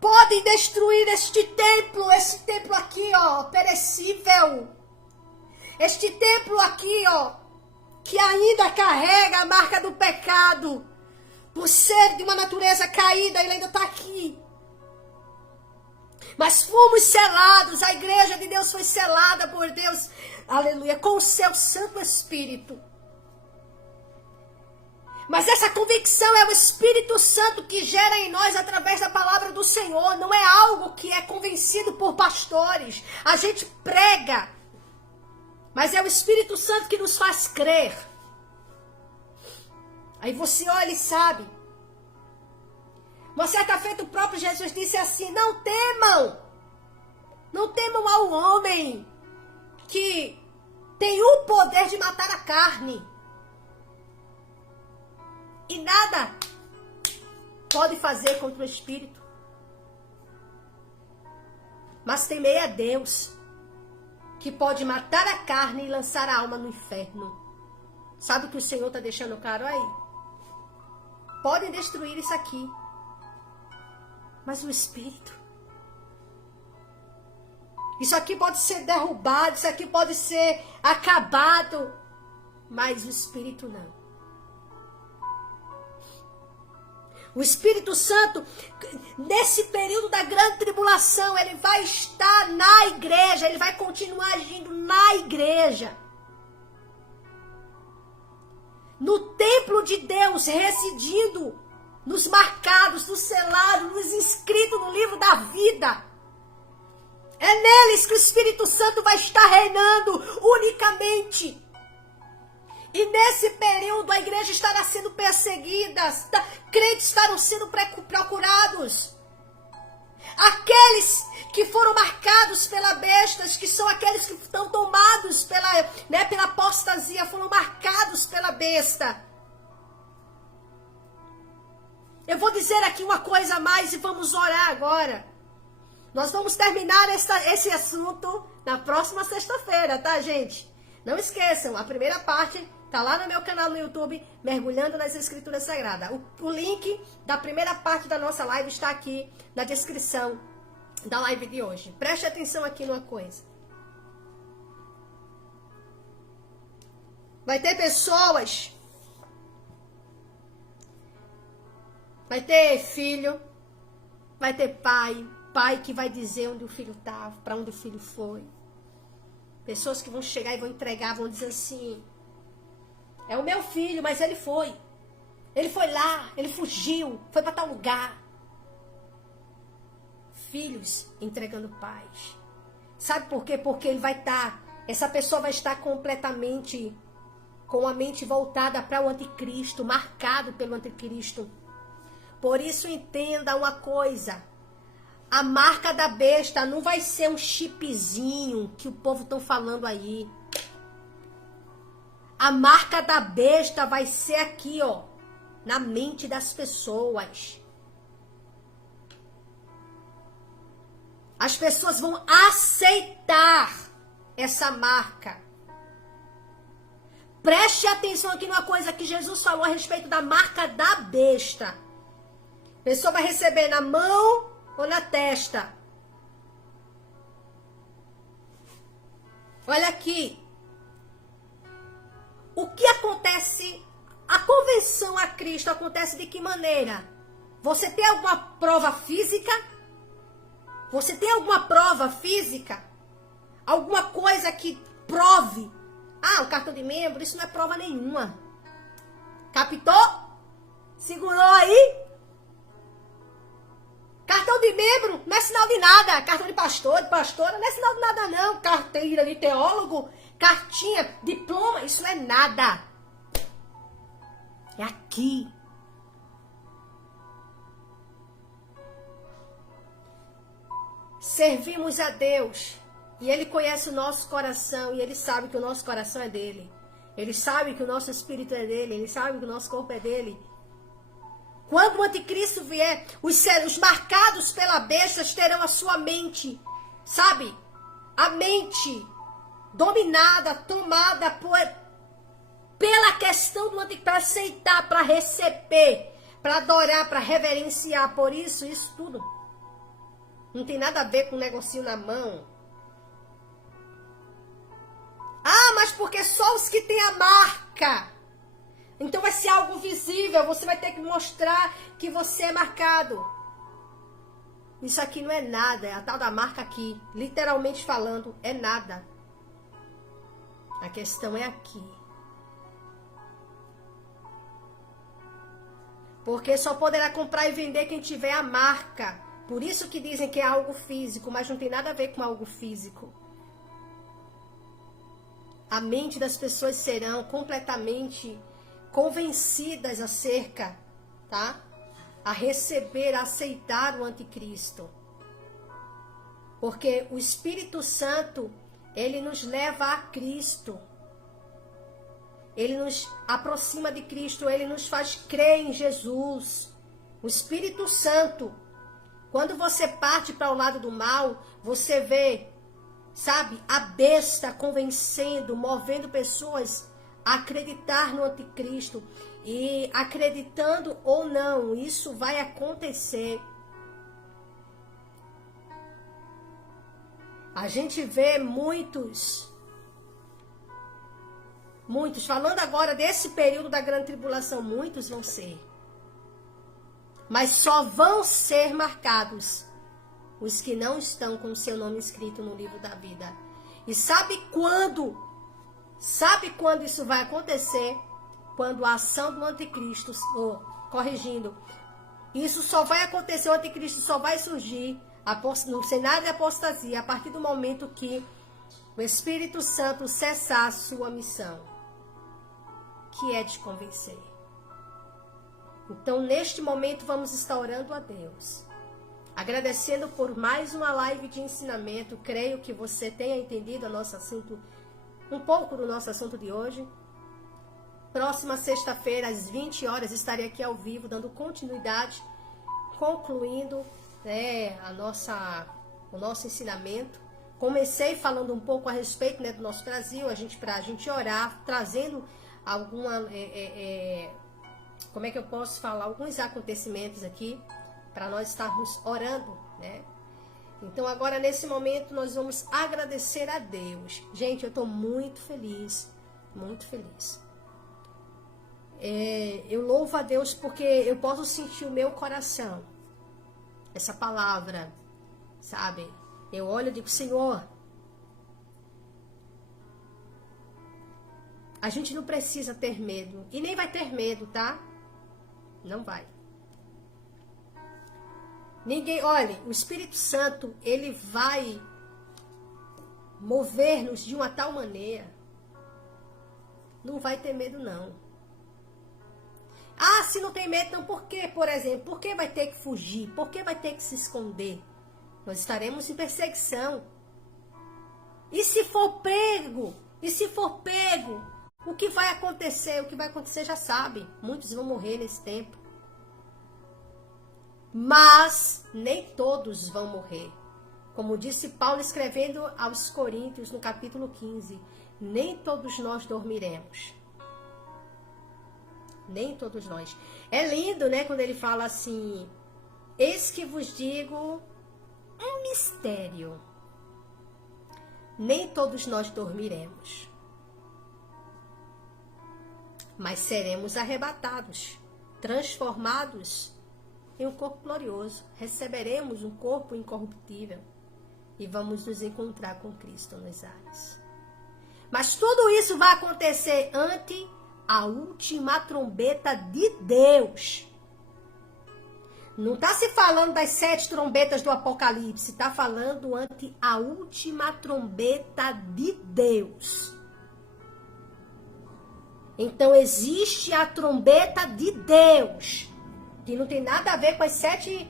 Podem destruir este templo aqui, ó, perecível. Este templo aqui, ó, que ainda carrega a marca do pecado. Por ser de uma natureza caída, ele ainda está aqui. Mas fomos selados, a igreja de Deus foi selada por Deus, aleluia, com o seu Santo Espírito. Mas essa convicção é o Espírito Santo que gera em nós através da palavra do Senhor. Não é algo que é convencido por pastores. A gente prega, mas é o Espírito Santo que nos faz crer. Aí você olha e sabe. Uma certa feita o próprio Jesus disse assim, não temam ao homem que tem o poder de matar a carne. E nada pode fazer contra o Espírito. Mas temei a Deus, que pode matar a carne e lançar a alma no inferno. Sabe o que o Senhor está deixando claro aí? Podem destruir isso aqui. Mas o Espírito, isso aqui pode ser derrubado, isso aqui pode ser acabado, mas o Espírito não. O Espírito Santo, nesse período da grande tribulação, ele vai estar na igreja, ele vai continuar agindo na igreja. No templo de Deus, residindo nos marcados, nos selados, nos inscritos no livro da vida. É neles que o Espírito Santo vai estar reinando unicamente. E nesse período a igreja estará sendo perseguida, crentes estarão sendo procurados. Aqueles que foram marcados pela besta, que são aqueles que estão tomados pela apostasia, foram marcados pela besta. Eu vou dizer aqui uma coisa a mais e vamos orar agora. Nós vamos terminar esse assunto na próxima sexta-feira, tá, gente? Não esqueçam, a primeira parte tá lá no meu canal no YouTube, Mergulhando nas Escrituras Sagradas. O link da primeira parte da nossa live está aqui na descrição da live de hoje. Preste atenção aqui numa coisa. Vai ter pessoas, vai ter filho, vai ter pai que vai dizer onde o filho estava, para onde o filho foi. Pessoas que vão chegar e vão entregar, vão dizer assim: é o meu filho, mas ele foi lá, ele fugiu, foi para tal lugar. Filhos entregando pais. Sabe por quê? Porque ele vai estar, essa pessoa vai estar completamente com a mente voltada para o anticristo, marcado pelo anticristo. Por isso entenda uma coisa: a marca da besta não vai ser um chipzinho que o povo estão falando aí. A marca da besta vai ser aqui, ó, na mente das pessoas. As pessoas vão aceitar essa marca. Preste atenção aqui numa coisa que Jesus falou a respeito da marca da besta. A pessoa vai receber na mão ou na testa. Olha aqui. O que acontece? A conversão a Cristo acontece de que maneira? Você tem alguma prova física? Você tem alguma prova física? Alguma coisa que prove? Ah, o cartão de membro, isso não é prova nenhuma. Captou? Segurou aí? Cartão de membro não é sinal de nada. Cartão de pastor, de pastora, não é sinal de nada não. Carteira de teólogo, cartinha, diploma, isso não é nada. É aqui. Servimos a Deus e Ele conhece o nosso coração e Ele sabe que o nosso coração é dele. Ele sabe que o nosso espírito é dele. Ele sabe que o nosso corpo é dele. Quando o anticristo vier, os marcados pela besta terão a sua mente, sabe? A mente dominada, tomada pela questão do anticristo, para aceitar, para receber, para adorar, para reverenciar. Por isso tudo não tem nada a ver com um negocinho na mão. Ah, mas porque só os que têm a marca. Então vai ser algo visível, você vai ter que mostrar que você é marcado. Isso aqui não é nada, é a tal da marca aqui. Literalmente falando, é nada. A questão é aqui. Porque só poderá comprar e vender quem tiver a marca. Por isso que dizem que é algo físico, mas não tem nada a ver com algo físico. A mente das pessoas serão completamente convencidas acerca, tá? A receber, a aceitar o anticristo. Porque o Espírito Santo, ele nos leva a Cristo. Ele nos aproxima de Cristo, ele nos faz crer em Jesus. O Espírito Santo, quando você parte para o lado do mal, você vê, sabe, a besta convencendo, movendo pessoas a acreditar no anticristo. E acreditando ou não, isso vai acontecer. A gente vê muitos, falando agora desse período da grande tribulação, muitos vão ser. Mas só vão ser marcados os que não estão com o seu nome escrito no livro da vida. E sabe quando? Sabe quando isso vai acontecer? Quando a ação do anticristo, corrigindo, isso só vai acontecer, o anticristo só vai surgir no cenário de apostasia a partir do momento que o Espírito Santo cessar a sua missão, que é de convencer. Então, neste momento, vamos estar orando a Deus, agradecendo por mais uma live de ensinamento. Creio que você tenha entendido o nosso assunto, um pouco do nosso assunto de hoje. Próxima sexta-feira, às 20 horas, estarei aqui ao vivo, dando continuidade, concluindo, né, o nosso ensinamento. Comecei falando um pouco a respeito, né, do nosso Brasil, pra gente orar, trazendo alguma, como é que eu posso falar, alguns acontecimentos aqui, para nós estarmos orando, né? Então agora nesse momento nós vamos agradecer a Deus. Gente, eu estou muito feliz, muito feliz. Eu louvo a Deus porque eu posso sentir o meu coração, essa palavra, sabe? Eu olho e digo, Senhor, a gente não precisa ter medo, e nem vai ter medo, tá? Não vai. Ninguém, olha, o Espírito Santo, ele vai mover-nos de uma tal maneira, não vai ter medo não. Ah, se não tem medo, então por quê, por exemplo? Por que vai ter que fugir? Por que vai ter que se esconder? Nós estaremos em perseguição. E se for pego? E se for pego? O que vai acontecer? O que vai acontecer já sabe. Muitos vão morrer nesse tempo. Mas nem todos vão morrer. Como disse Paulo escrevendo aos Coríntios no capítulo 15. Nem todos nós dormiremos. Nem todos nós. É lindo, né? Quando ele fala assim, eis que vos digo um mistério. Nem todos nós dormiremos, mas seremos arrebatados, transformados em um corpo glorioso. Receberemos um corpo incorruptível e vamos nos encontrar com Cristo nos ares. Mas tudo isso vai acontecer ante a última trombeta de Deus. Não está se falando das 7 trombetas do Apocalipse, está falando ante a última trombeta de Deus. Então existe a trombeta de Deus, que não tem nada a ver com as 7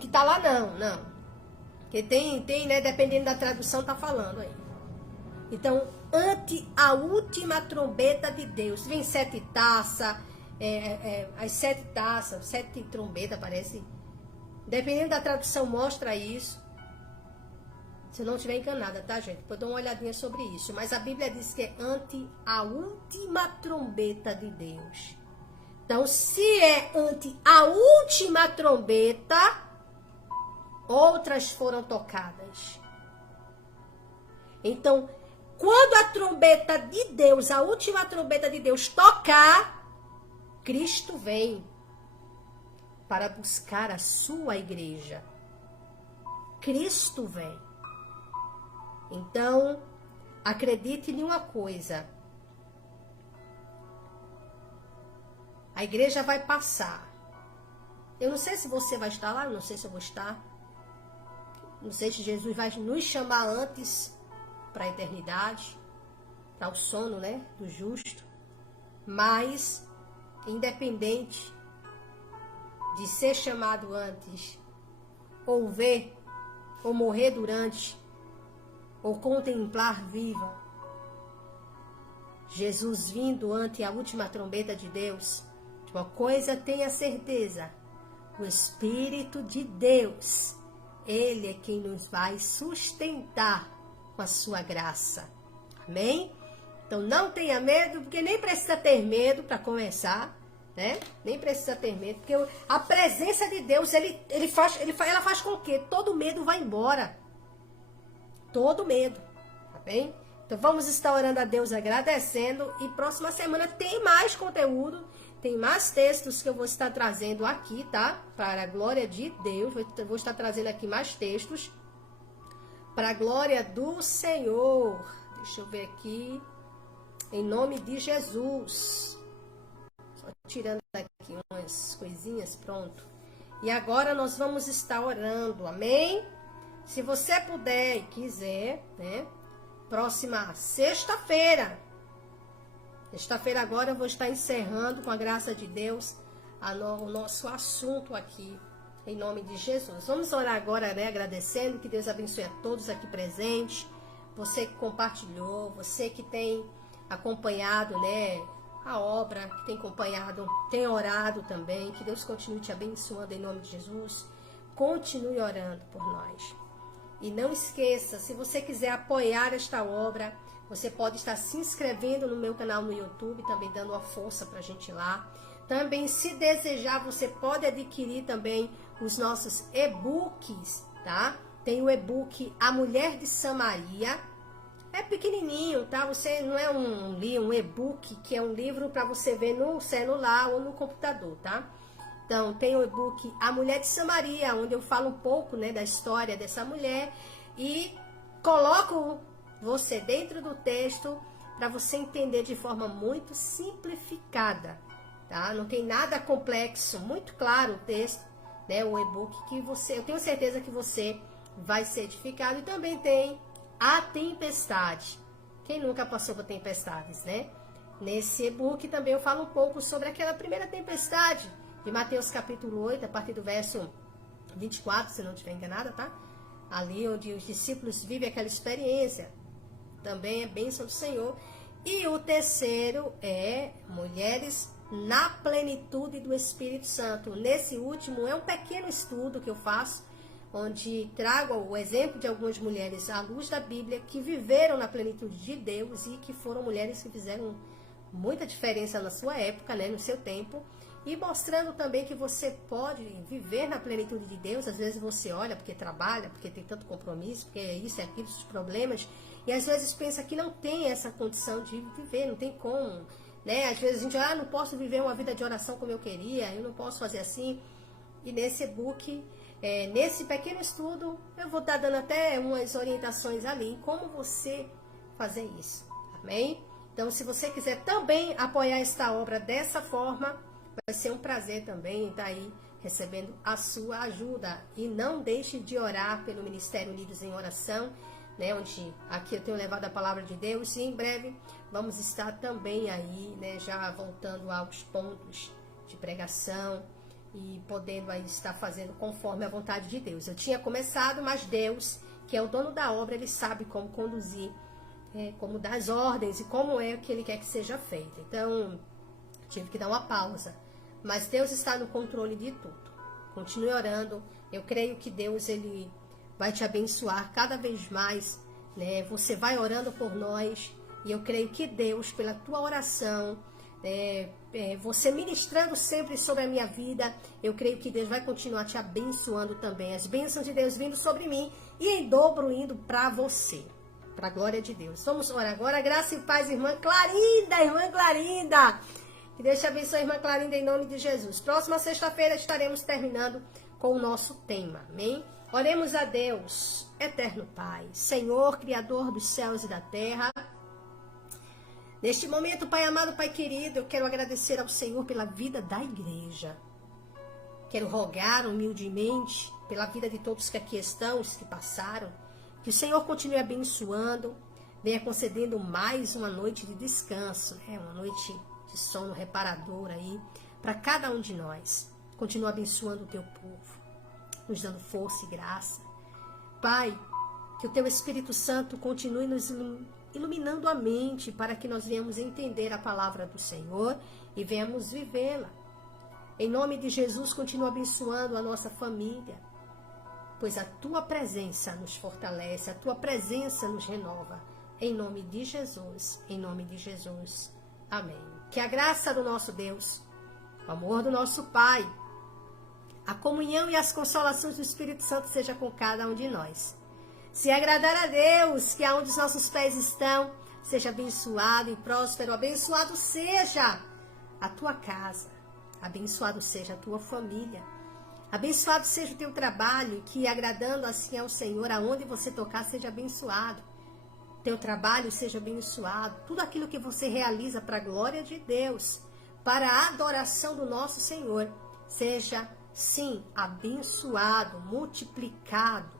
que está lá não. Porque tem, né, dependendo da tradução, tá falando aí. Então, ante a última trombeta de Deus, vem 7 taças, as 7 taças, 7 trombetas, parece. Dependendo da tradução, mostra isso. Se eu não estiver enganada, tá, gente? Vou dar uma olhadinha sobre isso. Mas a Bíblia diz que é ante a última trombeta de Deus. Então, se é ante a última trombeta, outras foram tocadas. Então, quando a trombeta de Deus, a última trombeta de Deus tocar, Cristo vem para buscar a sua igreja. Cristo vem. Então, acredite em uma coisa. A igreja vai passar. Eu não sei se você vai estar lá, não sei se eu vou estar. Não sei se Jesus vai nos chamar antes para a eternidade, para o sono, né, do justo. Mas, independente de ser chamado antes, ou ver, ou morrer durante, ou contemplar viva, Jesus vindo ante a última trombeta de Deus, de uma coisa tenha certeza, o Espírito de Deus, Ele é quem nos vai sustentar com a sua graça. Amém? Então não tenha medo, porque nem precisa ter medo para começar, né? Nem precisa ter medo, porque a presença de Deus, ela faz com que todo medo vá embora. Todo medo, tá bem? Então vamos estar orando a Deus, agradecendo, e próxima semana tem mais conteúdo, tem mais textos que eu vou estar trazendo aqui, tá? Para a glória de Deus, vou estar trazendo aqui mais textos para a glória do Senhor. Deixa eu ver aqui, em nome de Jesus. Só tirando aqui umas coisinhas, pronto. E agora nós vamos estar orando, amém? Se você puder e quiser, né? Próxima sexta-feira. Sexta-feira agora eu vou estar encerrando, com a graça de Deus, o nosso assunto aqui, em nome de Jesus. Vamos orar agora, né? Agradecendo, que Deus abençoe a todos aqui presentes. Você que compartilhou, você que tem acompanhado, né? a obra, que tem acompanhado, tem orado também. Que Deus continue te abençoando em nome de Jesus. Continue orando por nós. E não esqueça, se você quiser apoiar esta obra, você pode estar se inscrevendo no meu canal no YouTube, também dando uma força pra gente lá. Também, se desejar, você pode adquirir também os nossos e-books, tá? Tem o e-book A Mulher de Samaria. É pequenininho, tá? Você não é um e-book, que é um livro para você ver no celular ou no computador, tá? Então, tem o e-book A Mulher de Samaria, onde eu falo um pouco, né, da história dessa mulher e coloco você dentro do texto para você entender de forma muito simplificada, tá? Não tem nada complexo, muito claro o texto, né, o e-book que eu tenho certeza que você vai ser edificado. E também tem A Tempestade. Quem nunca passou por tempestades, né? Nesse e-book também eu falo um pouco sobre aquela primeira tempestade de Mateus capítulo 8, a partir do verso 24, se não estiver enganada, tá? Ali onde os discípulos vivem aquela experiência. Também é bênção do Senhor. E o terceiro é Mulheres na Plenitude do Espírito Santo. Nesse último é um pequeno estudo que eu faço, onde trago o exemplo de algumas mulheres à luz da Bíblia que viveram na plenitude de Deus e que foram mulheres que fizeram muita diferença na sua época, né, no seu tempo, e mostrando também que você pode viver na plenitude de Deus. Às vezes você olha porque trabalha, porque tem tanto compromisso, porque é isso, é aquilo, os problemas, e às vezes pensa que não tem essa condição de viver, não tem como, né? Às vezes a gente, não posso viver uma vida de oração como eu queria, eu não posso fazer assim. E nesse e-book, nesse pequeno estudo, eu vou estar dando até umas orientações ali em como você fazer isso, amém? Então, se você quiser também apoiar esta obra dessa forma, vai ser um prazer também estar aí recebendo a sua ajuda. E não deixe de orar pelo Ministério Unidos em Oração, né, onde aqui eu tenho levado a palavra de Deus, e em breve vamos estar também aí, né, já voltando aos pontos de pregação e podendo aí estar fazendo conforme a vontade de Deus. Eu tinha começado, mas Deus, que é o dono da obra, Ele sabe como conduzir, como dar as ordens e como é que Ele quer que seja feito. Então, tive que dar uma pausa. Mas Deus está no controle de tudo. Continue orando. Eu creio que Deus, Ele vai te abençoar cada vez mais, né? Você vai orando por nós. E eu creio que Deus, pela tua oração, você ministrando sempre sobre a minha vida, eu creio que Deus vai continuar te abençoando também. As bênçãos de Deus vindo sobre mim e em dobro indo para você. Para a glória de Deus. Vamos orar agora. Graça e paz, irmã Clarinda. Irmã Clarinda. Que Deus te abençoe, irmã Clarinda, em nome de Jesus. Próxima sexta-feira estaremos terminando com o nosso tema. Amém? Oremos a Deus, eterno Pai, Senhor, Criador dos céus e da terra. Neste momento, Pai amado, Pai querido, eu quero agradecer ao Senhor pela vida da igreja. Quero rogar humildemente pela vida de todos que aqui estão, os que passaram. Que o Senhor continue abençoando, venha concedendo mais uma noite de descanso, uma noite de sono reparador aí, para cada um de nós. Continua abençoando o teu povo, nos dando força e graça. Pai, que o teu Espírito Santo continue nos iluminando a mente, para que nós venhamos entender a palavra do Senhor e venhamos vivê-la. Em nome de Jesus, continua abençoando a nossa família, pois a tua presença nos fortalece, a tua presença nos renova. Em nome de Jesus, em nome de Jesus. Amém. Que a graça do nosso Deus, o amor do nosso Pai, a comunhão e as consolações do Espírito Santo seja com cada um de nós. Se agradar a Deus, que aonde os nossos pés estão, seja abençoado e próspero. Abençoado seja a tua casa, abençoado seja a tua família. Abençoado seja o teu trabalho, que agradando assim ao Senhor, aonde você tocar, seja abençoado. Teu trabalho seja abençoado. Tudo aquilo que você realiza para a glória de Deus, para a adoração do nosso Senhor, seja, sim, abençoado, multiplicado.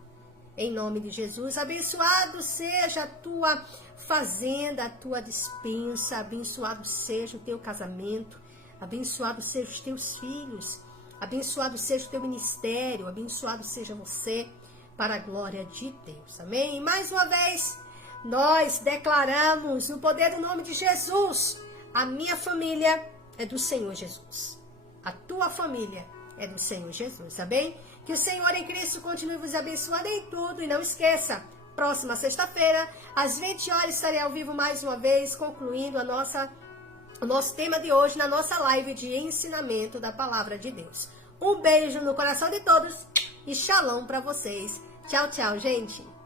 Em nome de Jesus, abençoado seja a tua fazenda, a tua despensa, abençoado seja o teu casamento, abençoado seja os teus filhos, abençoado seja o teu ministério, abençoado seja você, para a glória de Deus. Amém? E mais uma vez, nós declaramos, no poder do nome de Jesus, A minha família é do Senhor Jesus. A tua família é do Senhor Jesus, tá bem? Que o Senhor em Cristo continue vos abençoando em tudo. E não esqueça, próxima sexta-feira, às 20 horas, estarei ao vivo mais uma vez, concluindo o nosso tema de hoje na nossa live de ensinamento da Palavra de Deus. Um beijo no coração de todos e shalom para vocês. Tchau, tchau, gente.